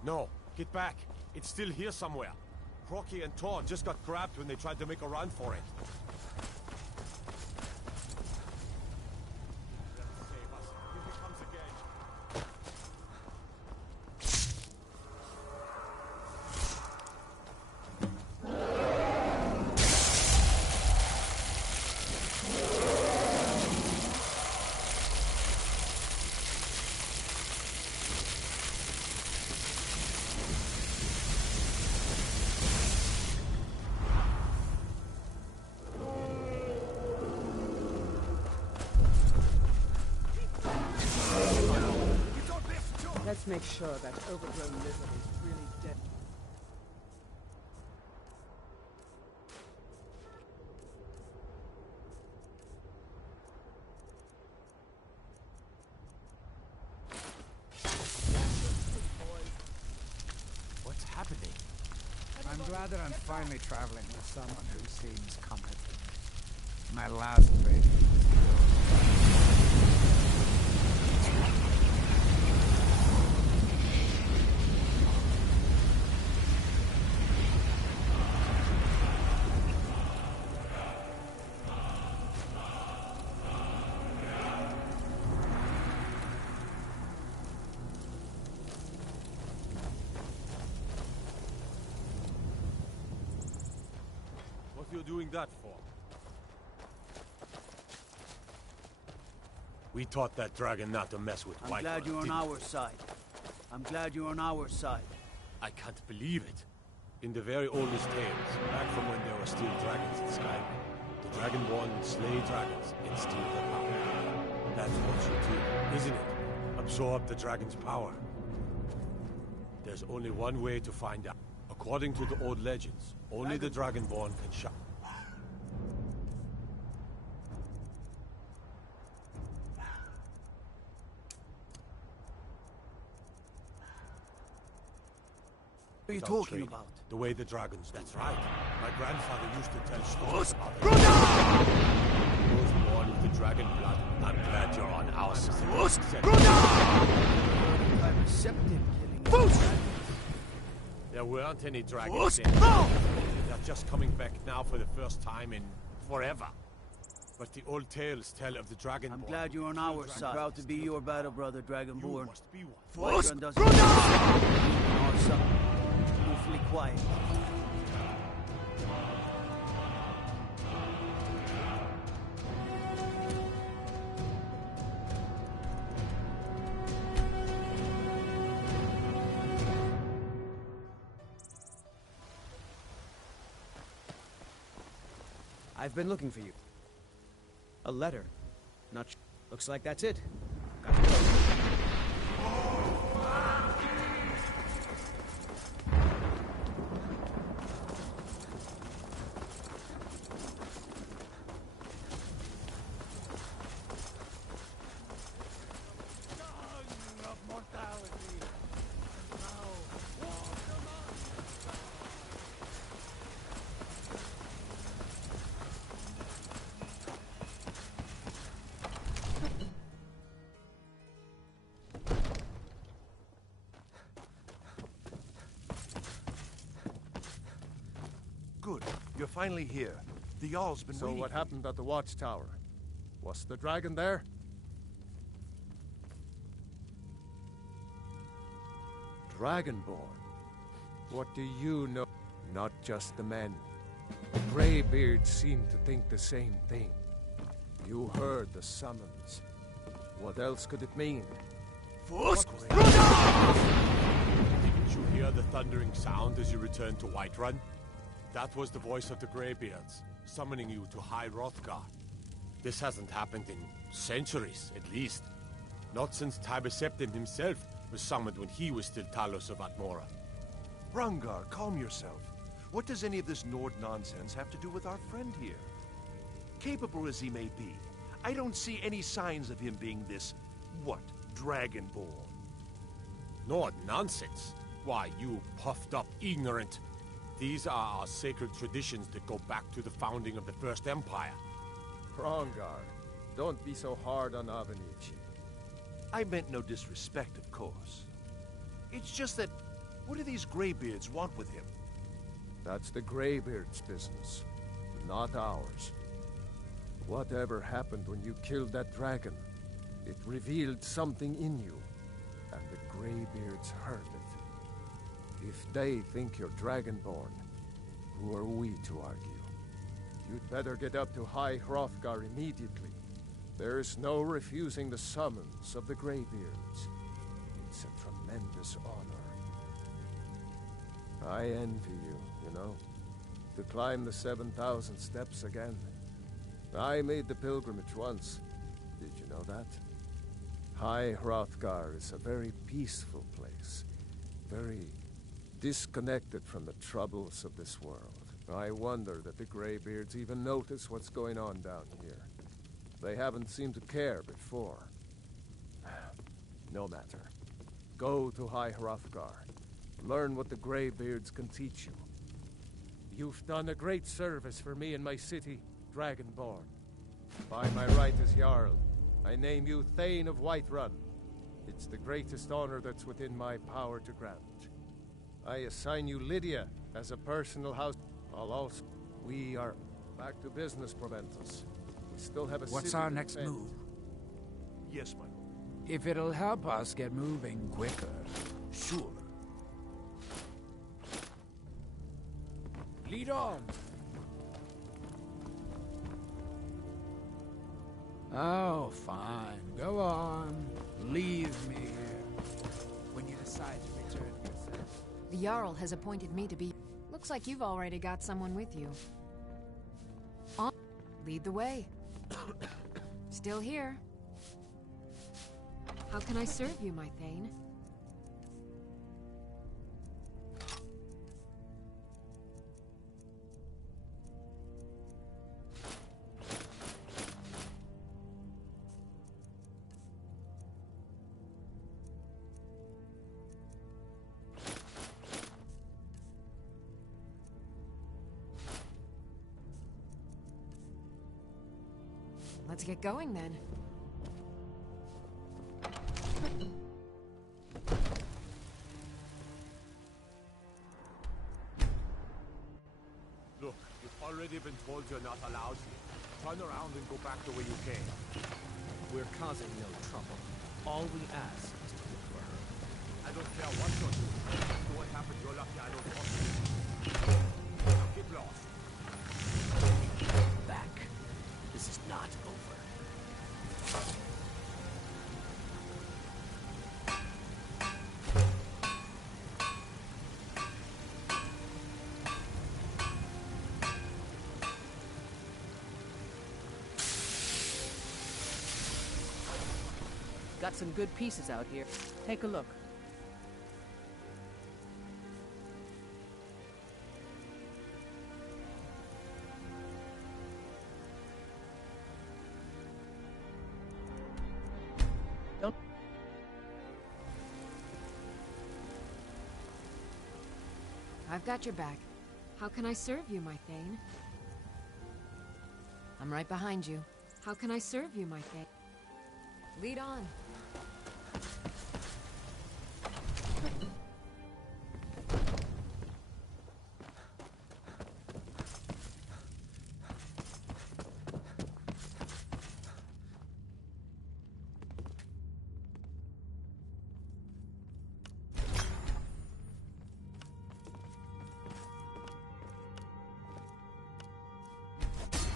No, get back. It's still here somewhere. Crocky and Tor just got grabbed when they tried to make a run for it. Save us. Here he comes again. Let's make sure that overgrown lizard is really dead. What's happening? I'm glad that I'm finally traveling with someone who seems competent. My last break. What are you doing that for? We taught that dragon not to mess with I'm White glad Run, you're on didn't we? our side. I'm glad you're on our side. I can't believe it. In the very oldest tales, back from when there were still dragons in Skyrim, the Dragonborn would slay dragons and steal their power. That's what you do, isn't it? Absorb the dragon's power. There's only one way to find out. According to the old legends, only the Dragonborn can shut. What are you Without talking training. about? The way the dragons do. That's right. My grandfather used to tell stories about it. Those born with the dragon blood. I'm glad you're on our side. There weren't any dragons then. They're just coming back now for the first time in forever. But the old tales tell of the Dragonborn. I'm glad you're on our side. Proud to be your battle brother, Dragonborn. You must be one. White Run doesn't on our side. Awfully quiet. I've been looking for you. A letter. Not looks like that's it. Good. You're finally here. The Jarl's been waiting. So what happened at the watchtower? Was the dragon there? Dragonborn. What do you know? Not just the men. The Greybeards seem to think the same thing. You heard the summons. What else could it mean? Didn't you hear the thundering sound as you returned to Whiterun? That was the voice of the Greybeards, summoning you to High Hrothgar. This hasn't happened in centuries, at least. Not since Tiber Septim himself was summoned when he was still Talos of Atmora. Rangar, calm yourself. What does any of this Nord nonsense have to do with our friend here? Capable as he may be, I don't see any signs of him being this, what, Dragonborn. Nord nonsense? Why, you puffed up ignorant. These are our sacred traditions that go back to the founding of the First Empire. Rangar, don't be so hard on Avenici. I meant no disrespect, of course. It's just that What do these Greybeards want with him? That's the Greybeards' business, not ours. Whatever happened when you killed that dragon, it revealed something in you, and the Greybeards heard it. If they think you're Dragonborn, who are we to argue? You'd better get up to High Hrothgar immediately. There's no refusing the summons of the Greybeards. It's a tremendous honor. I envy you, you know, to climb the 7,000 steps again. I made the pilgrimage once. Did you know that? High Hrothgar is a very peaceful place. Very disconnected from the troubles of this world. I wonder that the Greybeards even notice what's going on down here. They haven't seemed to care before. No matter. Go to High Hrothgar. Learn what the Greybeards can teach you. You've done a great service for me and my city, Dragonborn. By my right as Jarl, I name you Thane of Whiterun. It's the greatest honor that's within my power to grant. I assign you Lydia as a personal house. We are back to business, Proventus. We still have a What's city our to next defend. move? Yes, my lord. If it'll help us get moving quicker, sure. Lead on! Oh, fine. Go on. Leave me here. When you decide to return yourself. The Jarl has appointed me to be... Looks like you've already got someone with you. On. Lead the way. Still here. How can I serve you, my Thane? Let's get going then. Look, you've already been told you're not allowed here. Turn around and go back the way you came. We're causing no trouble. All we ask is to look for her. I don't care what you're doing. Do what happened, you're lucky I don't want you. Now get lost. Back. This is not over. Got some good pieces out here. Take a look. Don't... I've got your back. How can I serve you, my Thane? I'm right behind you. How can I serve you, my Thane? Lead on.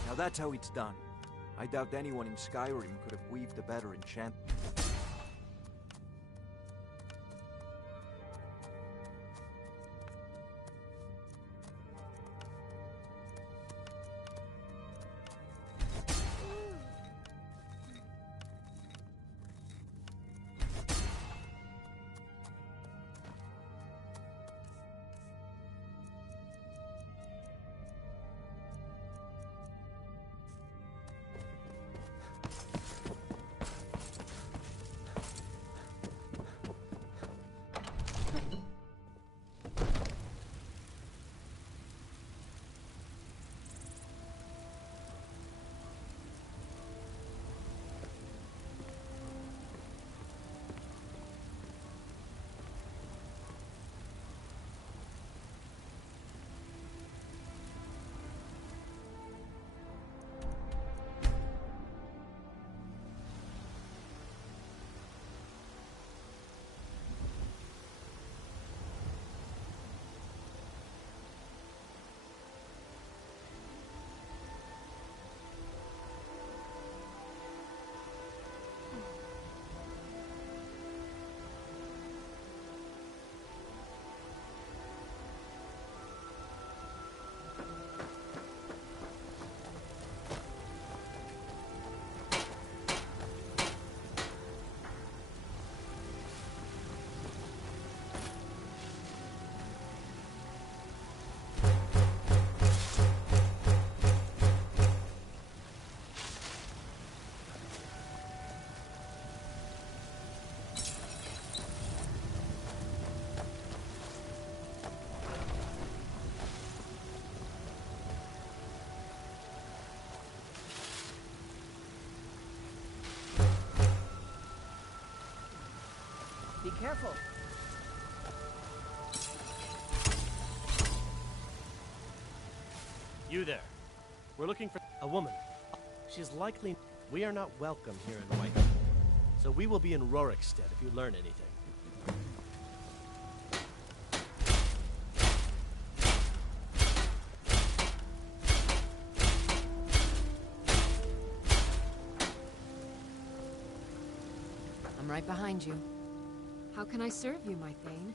Now that's how it's done. I doubt anyone in Skyrim could have weaved a better enchantment. Careful. You there. We're looking for a woman. She's likely... We are not welcome here in Whitehall. So we will be in Rorikstead if you learn anything. I'm right behind you. How can I serve you, my Thane?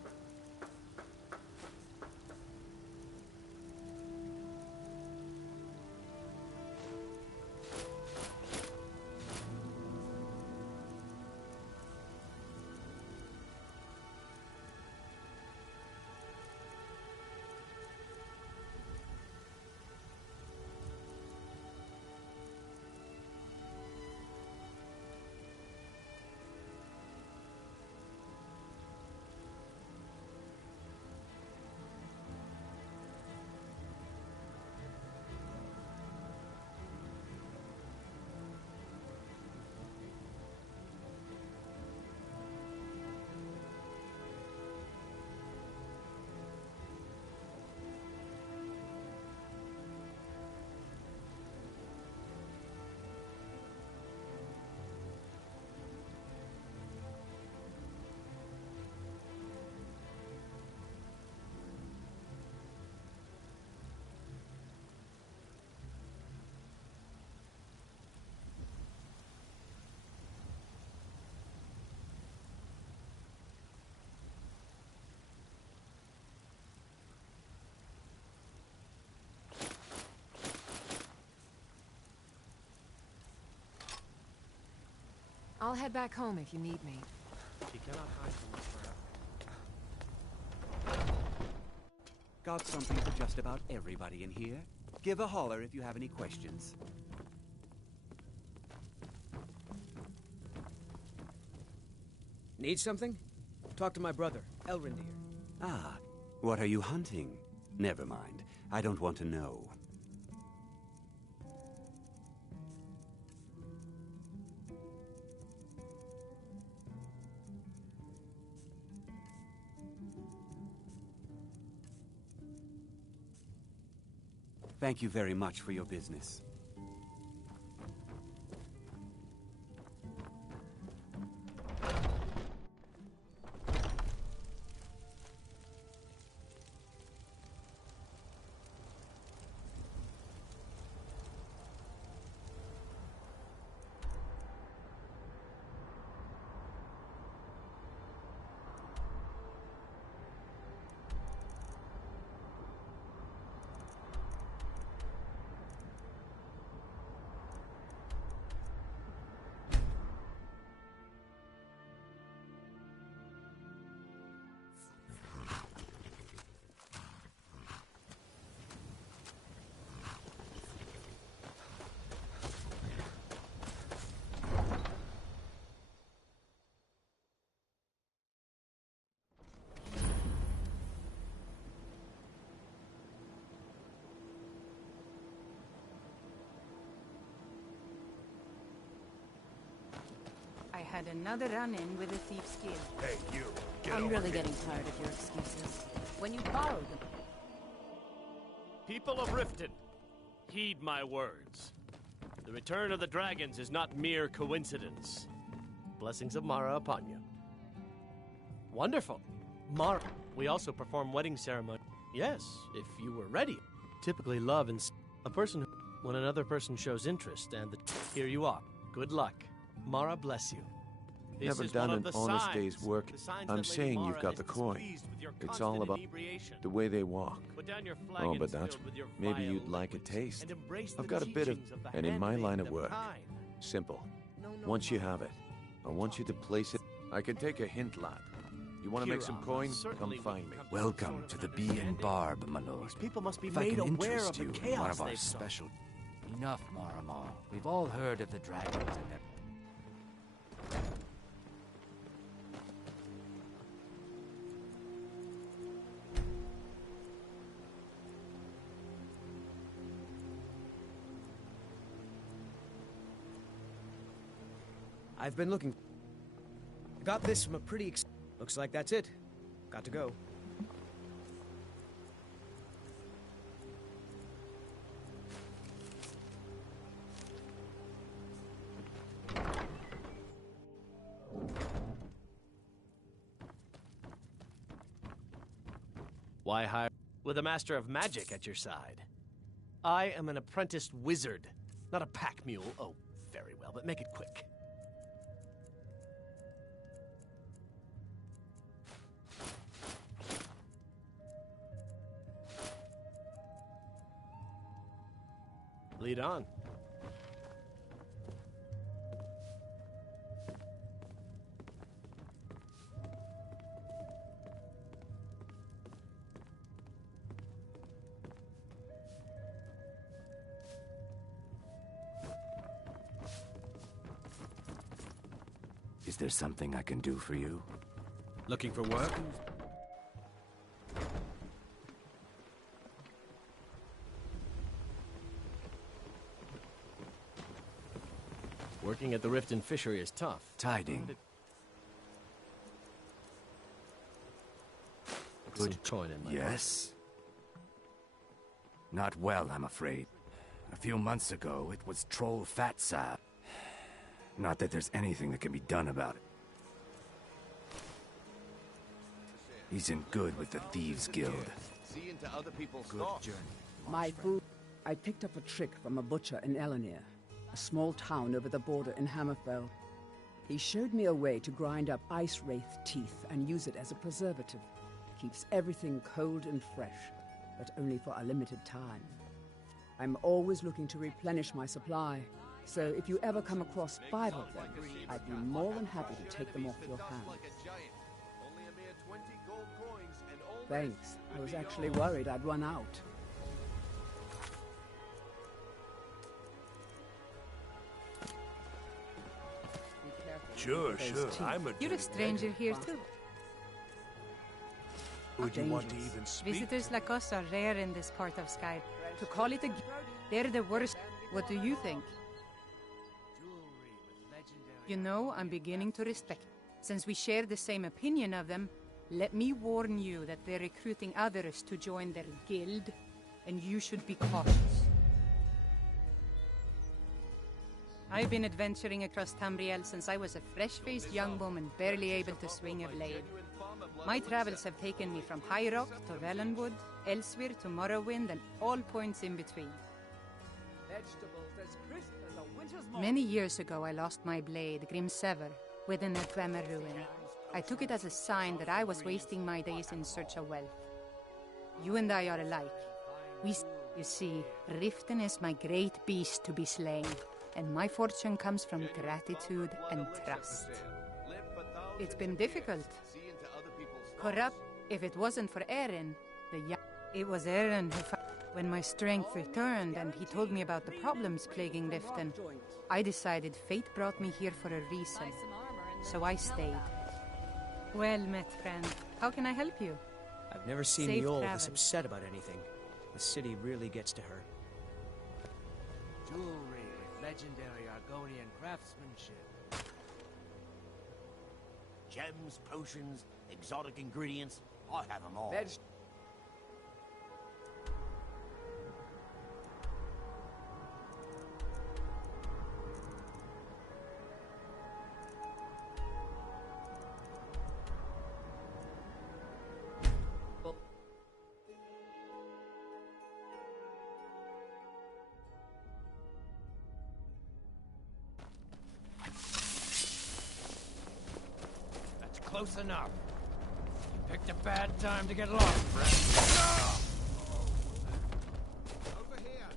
I'll head back home if you need me. She cannot hide from us forever. Got something for just about everybody in here. Give a holler if you have any questions. Need something? Talk to my brother, Elrendir. Ah, what are you hunting? Never mind. I don't want to know. Thank you very much for your business. I had another run-in with a thief's guild. Hey, you. I'm really getting tired of your excuses. When you borrowed them... People of Riften, heed my words. The return of the dragons is not mere coincidence. Blessings of Mara upon you. Wonderful. Mara. We also perform wedding ceremony. Yes, if you were ready. Typically love and a person when another person shows interest and here you are. Good luck. Mara bless you. This Never is done one an of the honest signs. day's work. The signs I'm that Lady saying you've Mara got is the coin. displeased with your It's constant all about inebriation. the way they walk. Put down your Oh, flagons but that's... filled with your maybe vile you'd like a liquids, taste. and embrace I've the got a bit of... teachings the and in my handmaiden line of of work, Pine. simple. Once you have it, I want you to place it... I can take a hint, lad. You want to make some coin? Come find me. Welcome to the Bee and Barb, my lord. These people must be If I made can aware interest of the you in chaos one of our they've sown. special... Enough, Maramo. We've all heard of the dragons and their... I've been looking... Got this from a pretty Looks like that's it. Got to go. Why hire with a master of magic at your side? I am an apprenticed wizard, not a pack mule. Oh, very well, but make it quick. Lead on. Is there something I can do for you? Looking for work? Working at the Riften fishery is tough. Tiding. Good coin in my Yes? Not well, I'm afraid. A few months ago, it was Troll Fatsa. Not that there's anything that can be done about it. He's in good with the Thieves Guild. See into other people's Good stock. journey. My food. I picked up a trick from a butcher in Elenir, a small town over the border in Hammerfell. He showed me a way to grind up ice wraith teeth and use it as a preservative. Keeps everything cold and fresh, but only for a limited time. I'm always looking to replenish my supply, so if you ever come across 5 of them, I'd be more than happy to take them off your hands. Thanks. I was actually worried I'd run out. Sure. You're a stranger here too. Would you want to even speak? Visitors like us are rare in this part of Skyrim. To call it a they're the worst. What do you think? You know, I'm beginning to respect. Since we share the same opinion of them, let me warn you that they're recruiting others to join their guild, and you should be cautious. I've been adventuring across Tamriel since I was a fresh-faced young woman barely able to swing a blade. My travels have taken me from High Rock to Valenwood, Elsewhere to Morrowind, and all points in between. Many years ago, I lost my blade, Grimsever, within a Dwemer ruin. I took it as a sign that I was wasting my days in search of wealth. You and I are alike. You see, Riften is my great beast to be slain, and my fortune comes from gratitude and trust. It's been difficult. Corrupt. If it wasn't for Eren, it was Eren who when my strength returned and he told me about the problems plaguing Riften, I decided fate brought me here for a reason. So I stayed. Well met, friend. How can I help you? I've never seen Safe Mjolnir travel. this upset about anything. The city really gets to her. Jewelry with legendary Argonian craftsmanship. Gems, potions, exotic ingredients. I have them all. That's close enough. You picked a bad time to get lost, friend. Over here.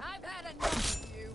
I've had enough of you.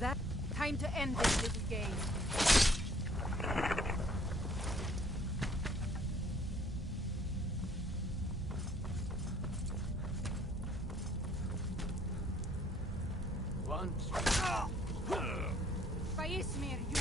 that? Time to end this little game. Once. Faismir, you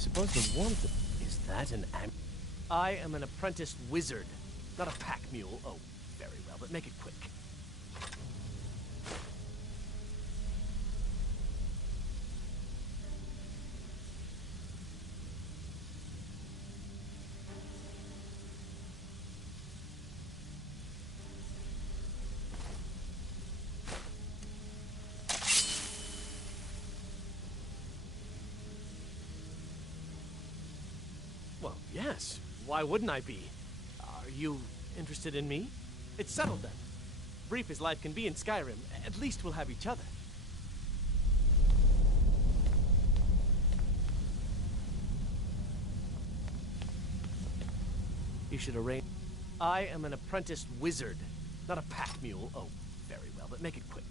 suppose the warmth of... Is that an I am an apprenticed wizard, not a pack mule. Oh, very well, but make it quick. Well, yes. Why wouldn't I be? Are you interested in me? It's settled then. Brief as life can be in Skyrim, at least we'll have each other. You should arrange... I am an apprenticed wizard, not a pack mule. Oh, very well, but make it quick.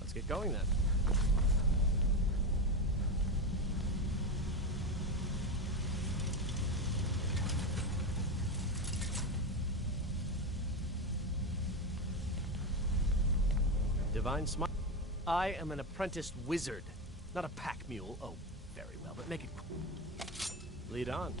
Let's get going then. Divine Smart. I am an apprenticed wizard, not a pack mule. Oh, very well, but make it quick. Lead on.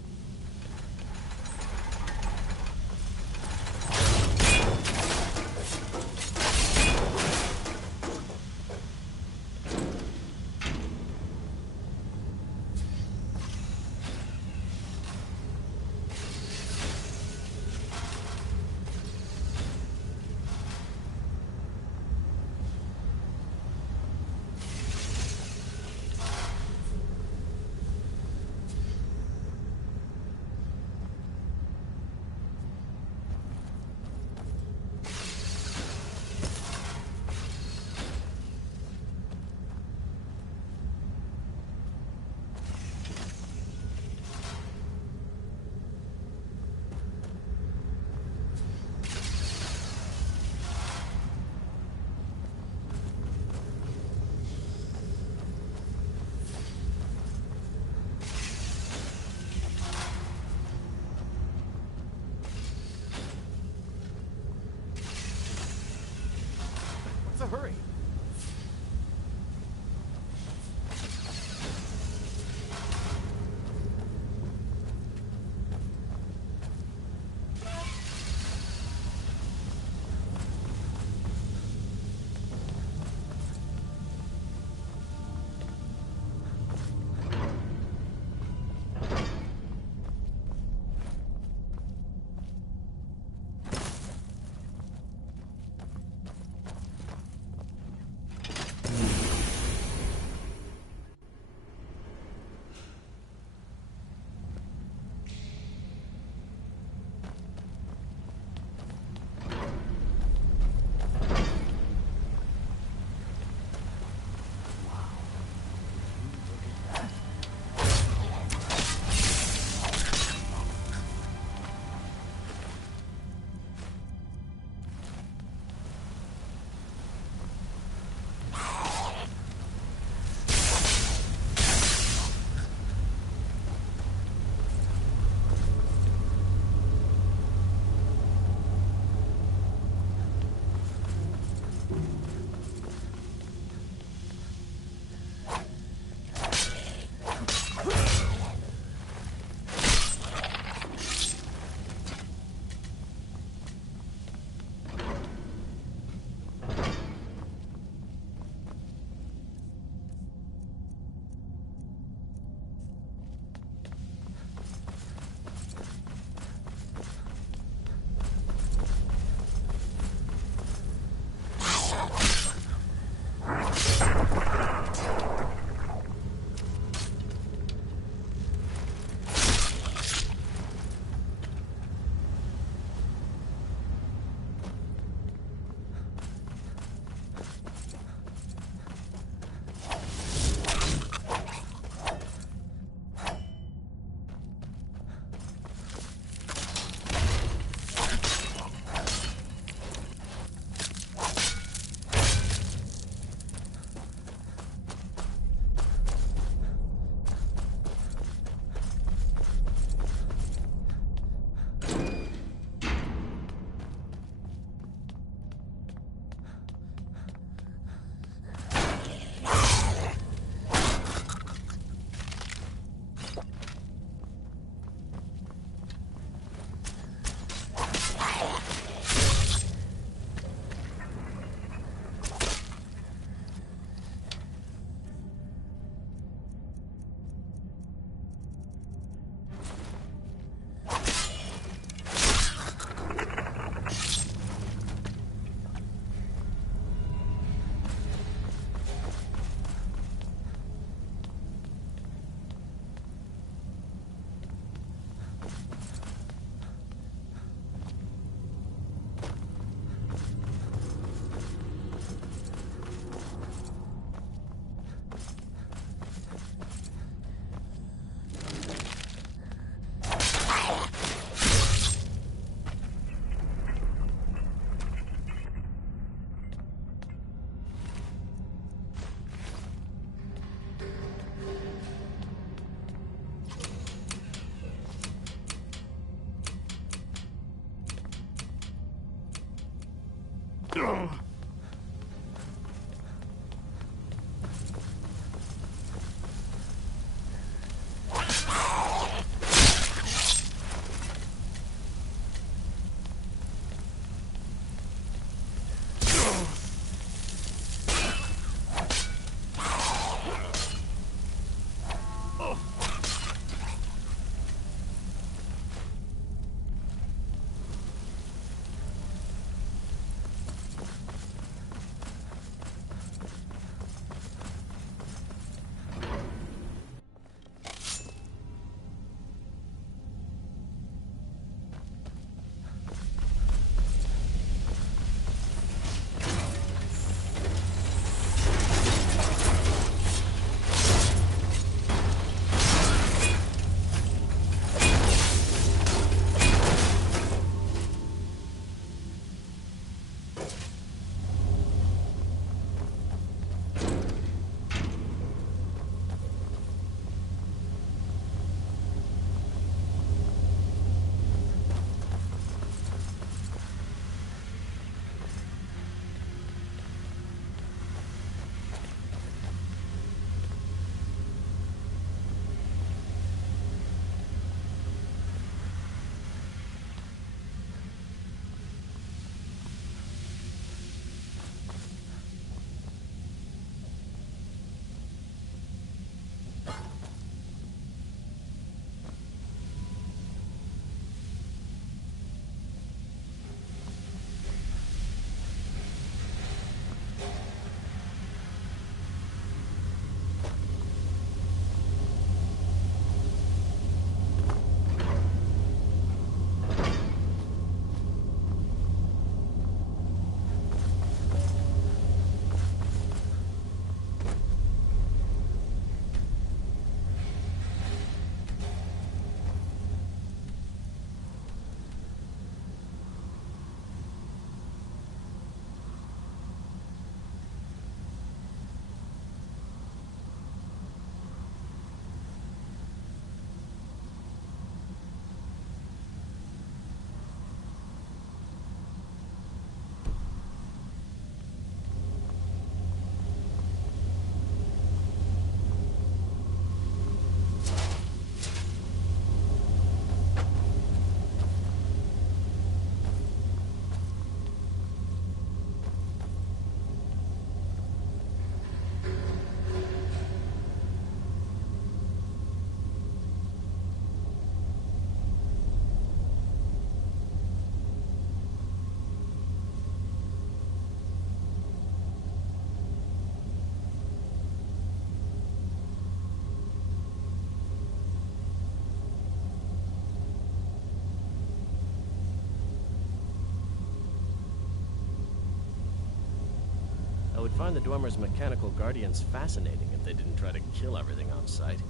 I would find the Dwemer's mechanical guardians fascinating if they didn't try to kill everything on sight.